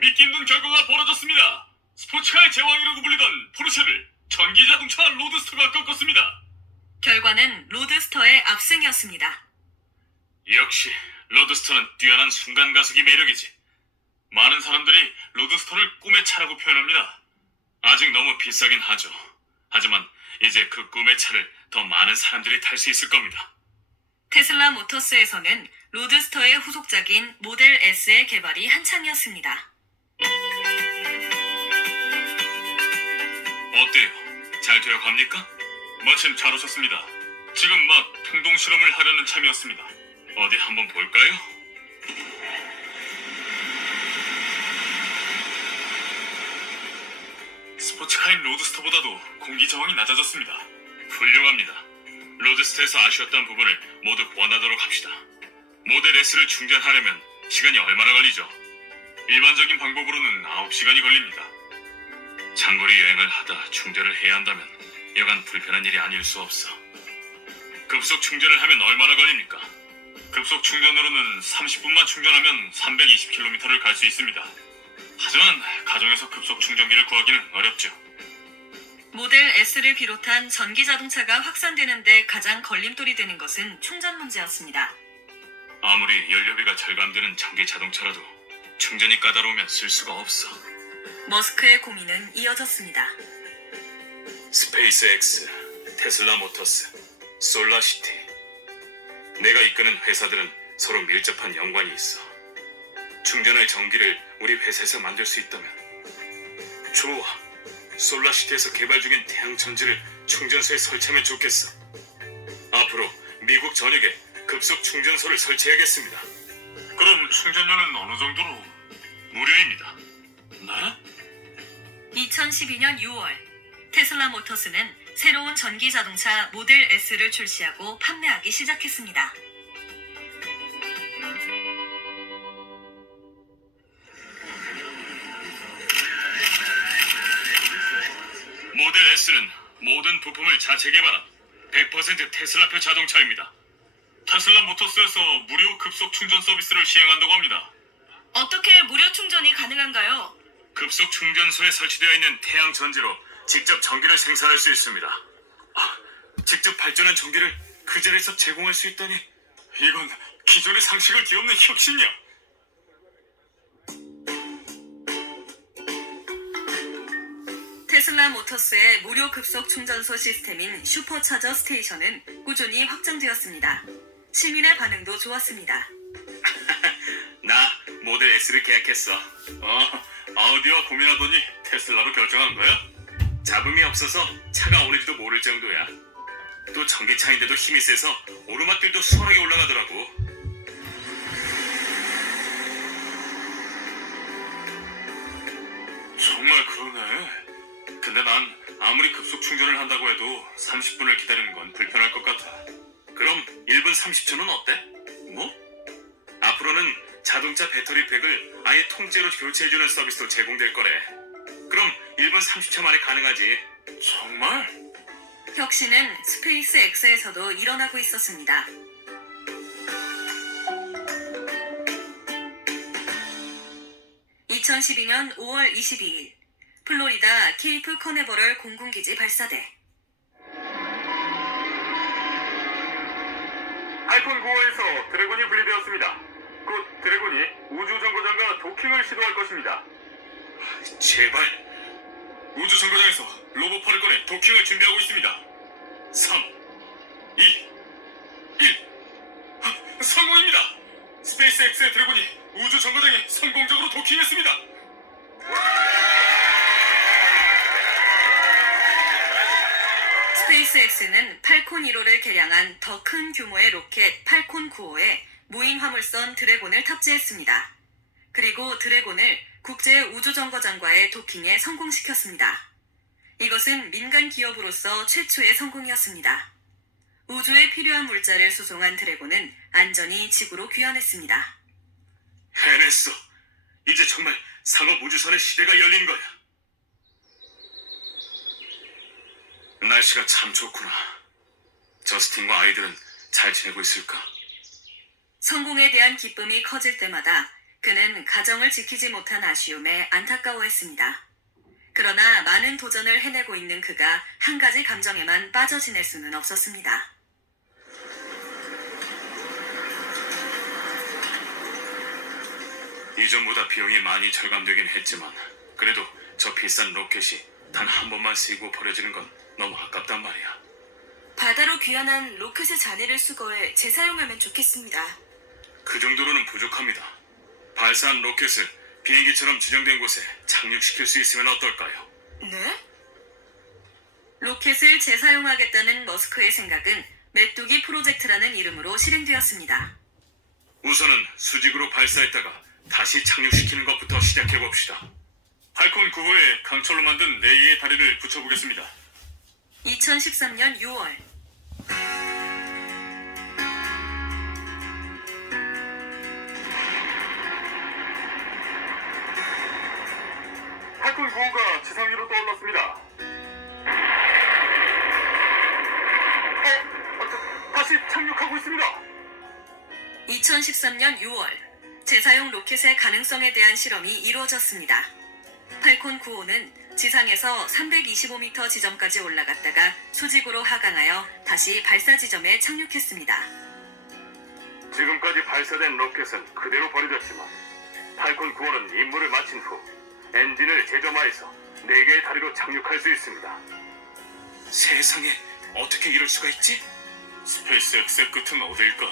믿기 힘든 결과가 벌어졌습니다. 스포츠카의 제왕이라고 불리던 포르쉐를 전기자동차 로드스터가 꺾었습니다. 결과는 로드스터의 압승이었습니다. 역시 로드스터는 뛰어난 순간 가속이 매력이지. 많은 사람들이 로드스터를 꿈의 차라고 표현합니다. 아직 너무 비싸긴 하죠. 하지만 이제 그 꿈의 차를 더 많은 사람들이 탈 수 있을 겁니다. 테슬라 모터스에서는 로드스터의 후속작인 모델 S의 개발이 한창이었습니다. 어때요? 잘 되어갑니까? 마침 잘 오셨습니다. 지금 막 풍동 실험을 하려는 참이었습니다. 어디 한번 볼까요? 스포츠카인 로드스터보다도 공기 저항이 낮아졌습니다. 훌륭합니다. 로드스터에서 아쉬웠던 부분을 모두 보완하도록 합시다. 모델 S를 충전하려면 시간이 얼마나 걸리죠? 일반적인 방법으로는 9시간이 걸립니다. 장거리 여행을 하다 충전을 해야 한다면 여간 불편한 일이 아닐 수 없어. 급속 충전을 하면 얼마나 걸립니까? 급속 충전으로는 30분만 충전하면 320km를 갈 수 있습니다. 하지만 가정에서 급속 충전기를 구하기는 어렵죠. 모델 S를 비롯한 전기 자동차가 확산되는데 가장 걸림돌이 되는 것은 충전 문제였습니다. 아무리 연료비가 절감되는 전기 자동차라도 충전이 까다로우면 쓸 수가 없어. 머스크의 고민은 이어졌습니다. 스페이스 X, 테슬라 모터스, 솔라시티. 내가 이끄는 회사들은 서로 밀접한 연관이 있어. 충전할 전기를 우리 회사에서 만들 수 있다면 좋아. 솔라시티에서 개발 중인 태양전지를 충전소에 설치하면 좋겠어. 앞으로 미국 전역에 급속 충전소를 설치해야겠습니다. 그럼 충전료는 어느 정도로? 무료입니다. 네? 2012년 6월, 테슬라 모터스는 새로운 전기 자동차 모델 S를 출시하고 판매하기 시작했습니다. 모델 S는 모든 부품을 자체 개발한 100% 테슬라표 자동차입니다. 테슬라 모터스에서 무료 급속 충전 서비스를 시행한다고 합니다. 어떻게 무료 충전이 가능한가요? 급속 충전소에 설치되어 있는 태양 전지로 직접 전기를 생산할 수 있습니다. 직접 발전한 전기를 그 자리에서 제공할 수 있다니 이건 기존의 상식을 뒤엎는 혁신이야. 테슬라 모터스의 무료 급속 충전소 시스템인 슈퍼차저 스테이션은 꾸준히 확장되었습니다. 시민의 반응도 좋았습니다. 나 모델 S를 계약했어. 아우디와 고민하더니 테슬라로 결정한 거야? 잡음이 없어서 차가 오는지도 모를 정도야. 또 전기차인데도 힘이 세서 오르막길도 수월하게 올라가더라고. 정말 그러네. 근데 난 아무리 급속 충전을 한다고 해도 30분을 기다리는 건 불편할 것 같아. 그럼 1분 30초는 어때? 뭐? 앞으로는 자동차 배터리 팩을 아예 통째로 교체해주는 서비스도 제공될 거래. 그럼 1분 30초 만에 가능하지. 정말? 혁신은 스페이스 X에서도 일어나고 있었습니다. (2012년 5월 22일) 플로리다 케이프 커네버럴 공군기지 발사대. 팔콘 9호에서 드래곤이 분리되었습니다. 곧 드래곤이 우주정거장과 도킹을 시도할 것입니다. 제발. 우주정거장에서 로봇팔을 꺼내 도킹을 준비하고 있습니다. 3, 2, 1. 성공입니다. 스페이스 X의 드래곤이 우주정거장에 성공적으로 도킹했습니다. 스페이스 X는 팔콘 1호를 개량한 더 큰 규모의 로켓 팔콘 9호에 무인 화물선 드래곤을 탑재했습니다. 그리고 드래곤을 국제 우주정거장과의 도킹에 성공시켰습니다. 이것은 민간 기업으로서 최초의 성공이었습니다. 우주에 필요한 물자를 수송한 드래곤은 안전히 지구로 귀환했습니다. 해냈어. 이제 정말 상업 우주선의 시대가 열린 거야. 날씨가 참 좋구나. 저스틴과 아이들은 잘 지내고 있을까? 성공에 대한 기쁨이 커질 때마다 그는 가정을 지키지 못한 아쉬움에 안타까워했습니다. 그러나 많은 도전을 해내고 있는 그가 한 가지 감정에만 빠져 지낼 수는 없었습니다. 이전보다 비용이 많이 절감되긴 했지만 그래도 저 비싼 로켓이 단 한 번만 쓰이고 버려지는 건 너무 아깝단 말이야. 바다로 귀환한 로켓의 잔해를 수거해 재사용하면 좋겠습니다. 그 정도로는 부족합니다. 발사한 로켓을 비행기처럼 지정된 곳에 착륙시킬 수 있으면 어떨까요? 네? 로켓을 재사용하겠다는 머스크의 생각은 메뚜기 프로젝트라는 이름으로 실행되었습니다. 우선은 수직으로 발사했다가 다시 착륙시키는 것부터 시작해봅시다. 팔콘 9호에 강철로 만든 4개의 다리를 붙여보겠습니다. 2013년 6월 팔콘 9호가 지상 위로 떠올랐습니다. 다시 착륙하고 있습니다. 2013년 6월 재사용 로켓의 가능성에 대한 실험이 이루어졌습니다. 팔콘 9호는 지상에서 325m 지점까지 올라갔다가 수직으로 하강하여 다시 발사 지점에 착륙했습니다. 지금까지 발사된 로켓은 그대로 버려졌지만 팔콘 9호는 임무를 마친 후 엔진을 재점화해서 4개의 다리로 착륙할 수 있습니다. 세상에 어떻게 이럴 수가 있지? 스페이스X의 끝은 어딜까?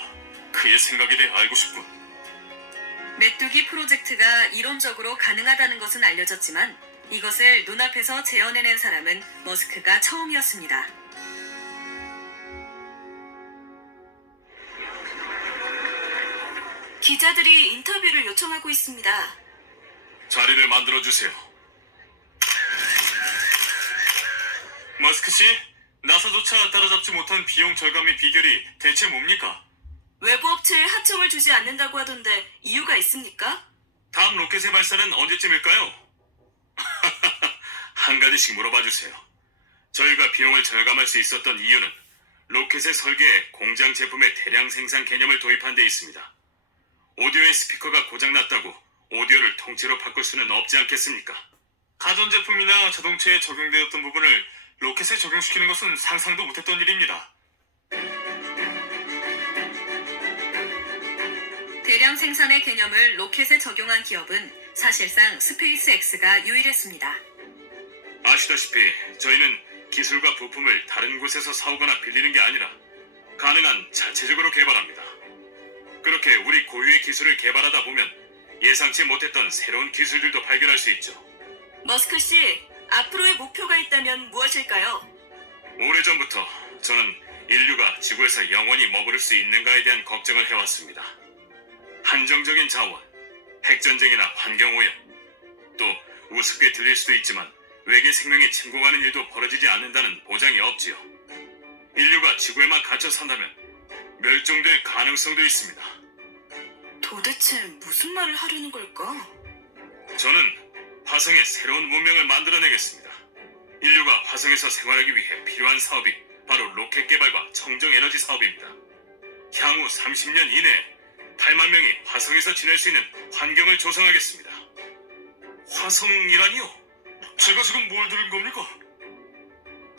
그의 생각에 대해 알고 싶군. 메뚜기 프로젝트가 이론적으로 가능하다는 것은 알려졌지만 이것을 눈앞에서 재현해낸 사람은 머스크가 처음이었습니다. 기자들이 인터뷰를 요청하고 있습니다. 자리를 만들어주세요. 머스크 씨, 나사조차 따라잡지 못한 비용 절감의 비결이 대체 뭡니까? 외부 업체에 하청을 주지 않는다고 하던데 이유가 있습니까? 다음 로켓의 발사는 언제쯤일까요? 한 가지씩 물어봐 주세요. 저희가 비용을 절감할 수 있었던 이유는 로켓의 설계에 공장 제품의 대량 생산 개념을 도입한 데 있습니다. 오디오의 스피커가 고장났다고 오디오를 통째로 바꿀 수는 없지 않겠습니까? 가전제품이나 자동차에 적용되었던 부분을 로켓에 적용시키는 것은 상상도 못했던 일입니다. 대량 생산의 개념을 로켓에 적용한 기업은 사실상 스페이스X가 유일했습니다. 아시다시피 저희는 기술과 부품을 다른 곳에서 사오거나 빌리는 게 아니라 가능한 자체적으로 개발합니다. 그렇게 우리 고유의 기술을 개발하다 보면 예상치 못했던 새로운 기술들도 발견할 수 있죠. 머스크 씨, 앞으로의 목표가 있다면 무엇일까요? 오래전부터 저는 인류가 지구에서 영원히 머무를 수 있는가에 대한 걱정을 해왔습니다. 한정적인 자원, 핵전쟁이나 환경오염, 또 우습게 들릴 수도 있지만 외계 생명이 침공하는 일도 벌어지지 않는다는 보장이 없지요. 인류가 지구에만 갇혀 산다면 멸종될 가능성도 있습니다. 도대체 무슨 말을 하려는 걸까? 저는 화성에 새로운 문명을 만들어내겠습니다. 인류가 화성에서 생활하기 위해 필요한 사업이 바로 로켓 개발과 청정에너지 사업입니다. 향후 30년 이내에 8만 명이 화성에서 지낼 수 있는 환경을 조성하겠습니다. 화성이라니요? 제가 지금 뭘 들은 겁니까?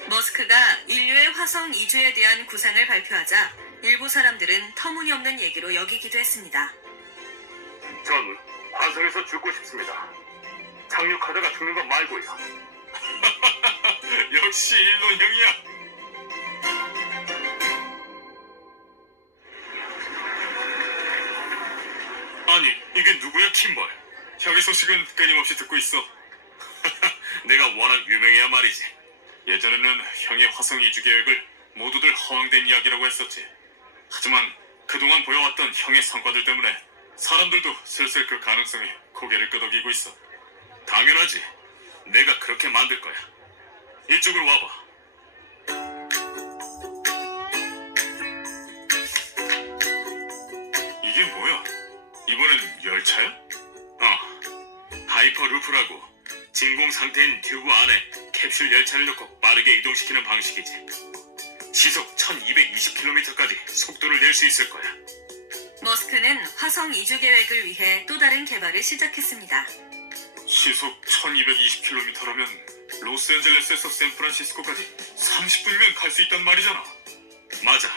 머스크가 인류의 화성 이주에 대한 구상을 발표하자 일부 사람들은 터무니없는 얘기로 여기기도 했습니다. 전 화성에서 죽고 싶습니다. 착륙하다가 죽는 것 말고요. 역시 일론 형이야. 아니, 이게 누구야, 킴벌? 형의 소식은 끊임없이 듣고 있어. 내가 워낙 유명해야 말이지. 예전에는 형의 화성 이주 계획을 모두들 허황된 이야기라고 했었지. 하지만 그동안 보여왔던 형의 성과들 때문에 사람들도 슬슬 그 가능성에 고개를 끄덕이고 있어. 당연하지. 내가 그렇게 만들 거야. 이쪽으로 와봐. 이게 뭐야? 이번엔 열차야? 하이퍼루프라고 진공 상태인 튜브 안에 캡슐 열차를 넣고 빠르게 이동시키는 방식이지. 시속 1220km까지 속도를 낼 수 있을 거야. 머스크는 화성 이주 계획을 위해 또 다른 개발을 시작했습니다. 시속 1220km라면 로스앤젤레스에서 샌프란시스코까지 30분이면 갈 수 있단 말이잖아. 맞아.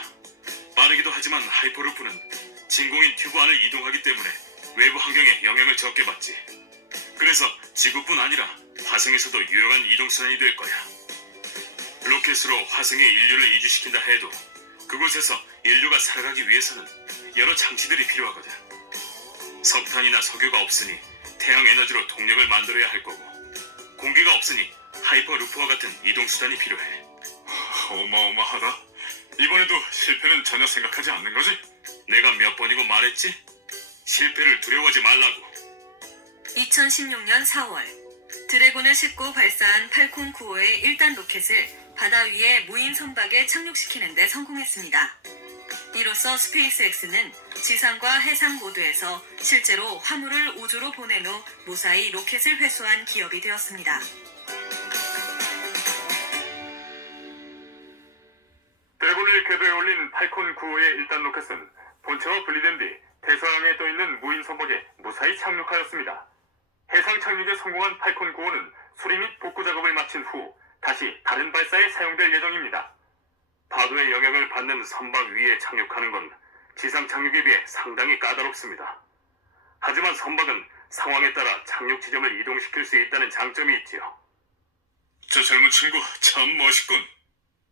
빠르기도 하지만 하이퍼루프는 진공인 튜브 안을 이동하기 때문에 외부 환경에 영향을 적게 받지. 그래서 지구뿐 아니라 화성에서도 유용한 이동수단이 될 거야. 로켓으로 화성에 인류를 이주시킨다 해도 그곳에서 인류가 살아가기 위해서는 여러 장치들이 필요하거든. 석탄이나 석유가 없으니 태양 에너지로 동력을 만들어야 할 거고, 공기가 없으니 하이퍼루프와 같은 이동수단이 필요해. 어마어마하다. 이번에도 실패는 전혀 생각하지 않는 거지? 내가 몇 번이고 말했지? 실패를 두려워하지 말라고. 2016년 4월, 드래곤을 싣고 발사한 팔콘 9호의 1단 로켓을 바다 위에 무인 선박에 착륙시키는 데 성공했습니다. 이로써 스페이스X는 지상과 해상 모두에서 실제로 화물을 우주로 보낸 후 무사히 로켓을 회수한 기업이 되었습니다. 드래곤을 궤도에 올린 팔콘 9호의 1단 로켓은 본체와 분리된 뒤 대서양에 떠있는 무인 선박에 무사히 착륙하였습니다. 해상 착륙에 성공한 팔콘 9호는 수리 및 복구 작업을 마친 후 다시 다른 발사에 사용될 예정입니다. 파도의 영향을 받는 선박 위에 착륙하는 건 지상 착륙에 비해 상당히 까다롭습니다. 하지만 선박은 상황에 따라 착륙 지점을 이동시킬 수 있다는 장점이 있지요. 저 젊은 친구 참 멋있군.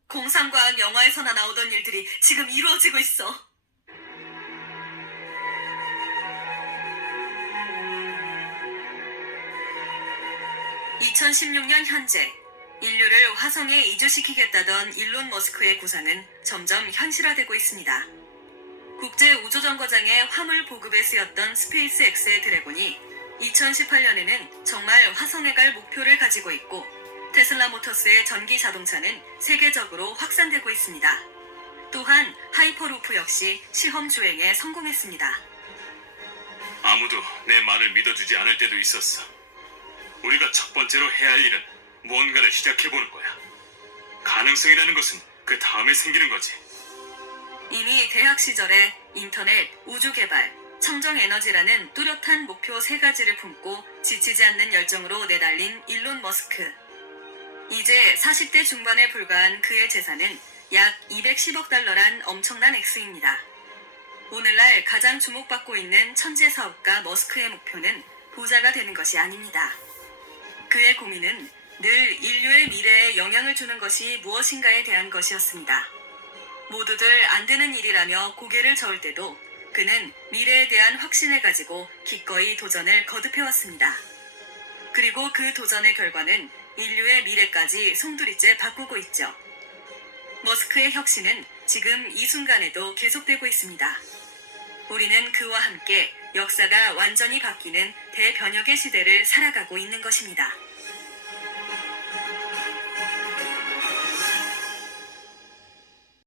공상과학 영화에서나 나오던 일들이 지금 이루어지고 있어. (2016년) 현재 인류를 화성에 이주시키겠다던 일론 머스크의 구상은 점점 현실화되고 있습니다. 국제우주정거장의 화물 보급에 쓰였던 스페이스X의 드래곤이 2018년에는 정말 화성에 갈 목표를 가지고 있고, 테슬라 모터스의 전기 자동차는 세계적으로 확산되고 있습니다. 또한 하이퍼루프 역시 시험 주행에 성공했습니다. 아무도 내 말을 믿어주지 않을 때도 있었어. 우리가 첫 번째로 해야 할 일은 뭔가를 시작해보는 거야. 가능성이라는 것은 그 다음에 생기는 거지. 이미 대학 시절에 인터넷, 우주개발, 청정에너지라는 뚜렷한 목표 3가지를 품고 지치지 않는 열정으로 내달린 일론 머스크. 이제 40대 중반에 불과한 그의 재산은 약 210억 달러란 엄청난 액수입니다. 오늘날 가장 주목받고 있는 천재 사업가 머스크의 목표는 부자가 되는 것이 아닙니다. 그의 고민은 늘 인류의 미래에 영향을 주는 것이 무엇인가에 대한 것이었습니다. 모두들 안 되는 일이라며 고개를 저을 때도 그는 미래에 대한 확신을 가지고 기꺼이 도전을 거듭해왔습니다. 그리고 그 도전의 결과는 인류의 미래까지 송두리째 바꾸고 있죠. 머스크의 혁신은 지금 이 순간에도 계속되고 있습니다. 우리는 그와 함께 역사가 완전히 바뀌는 대변혁의 시대를 살아가고 있는 것입니다.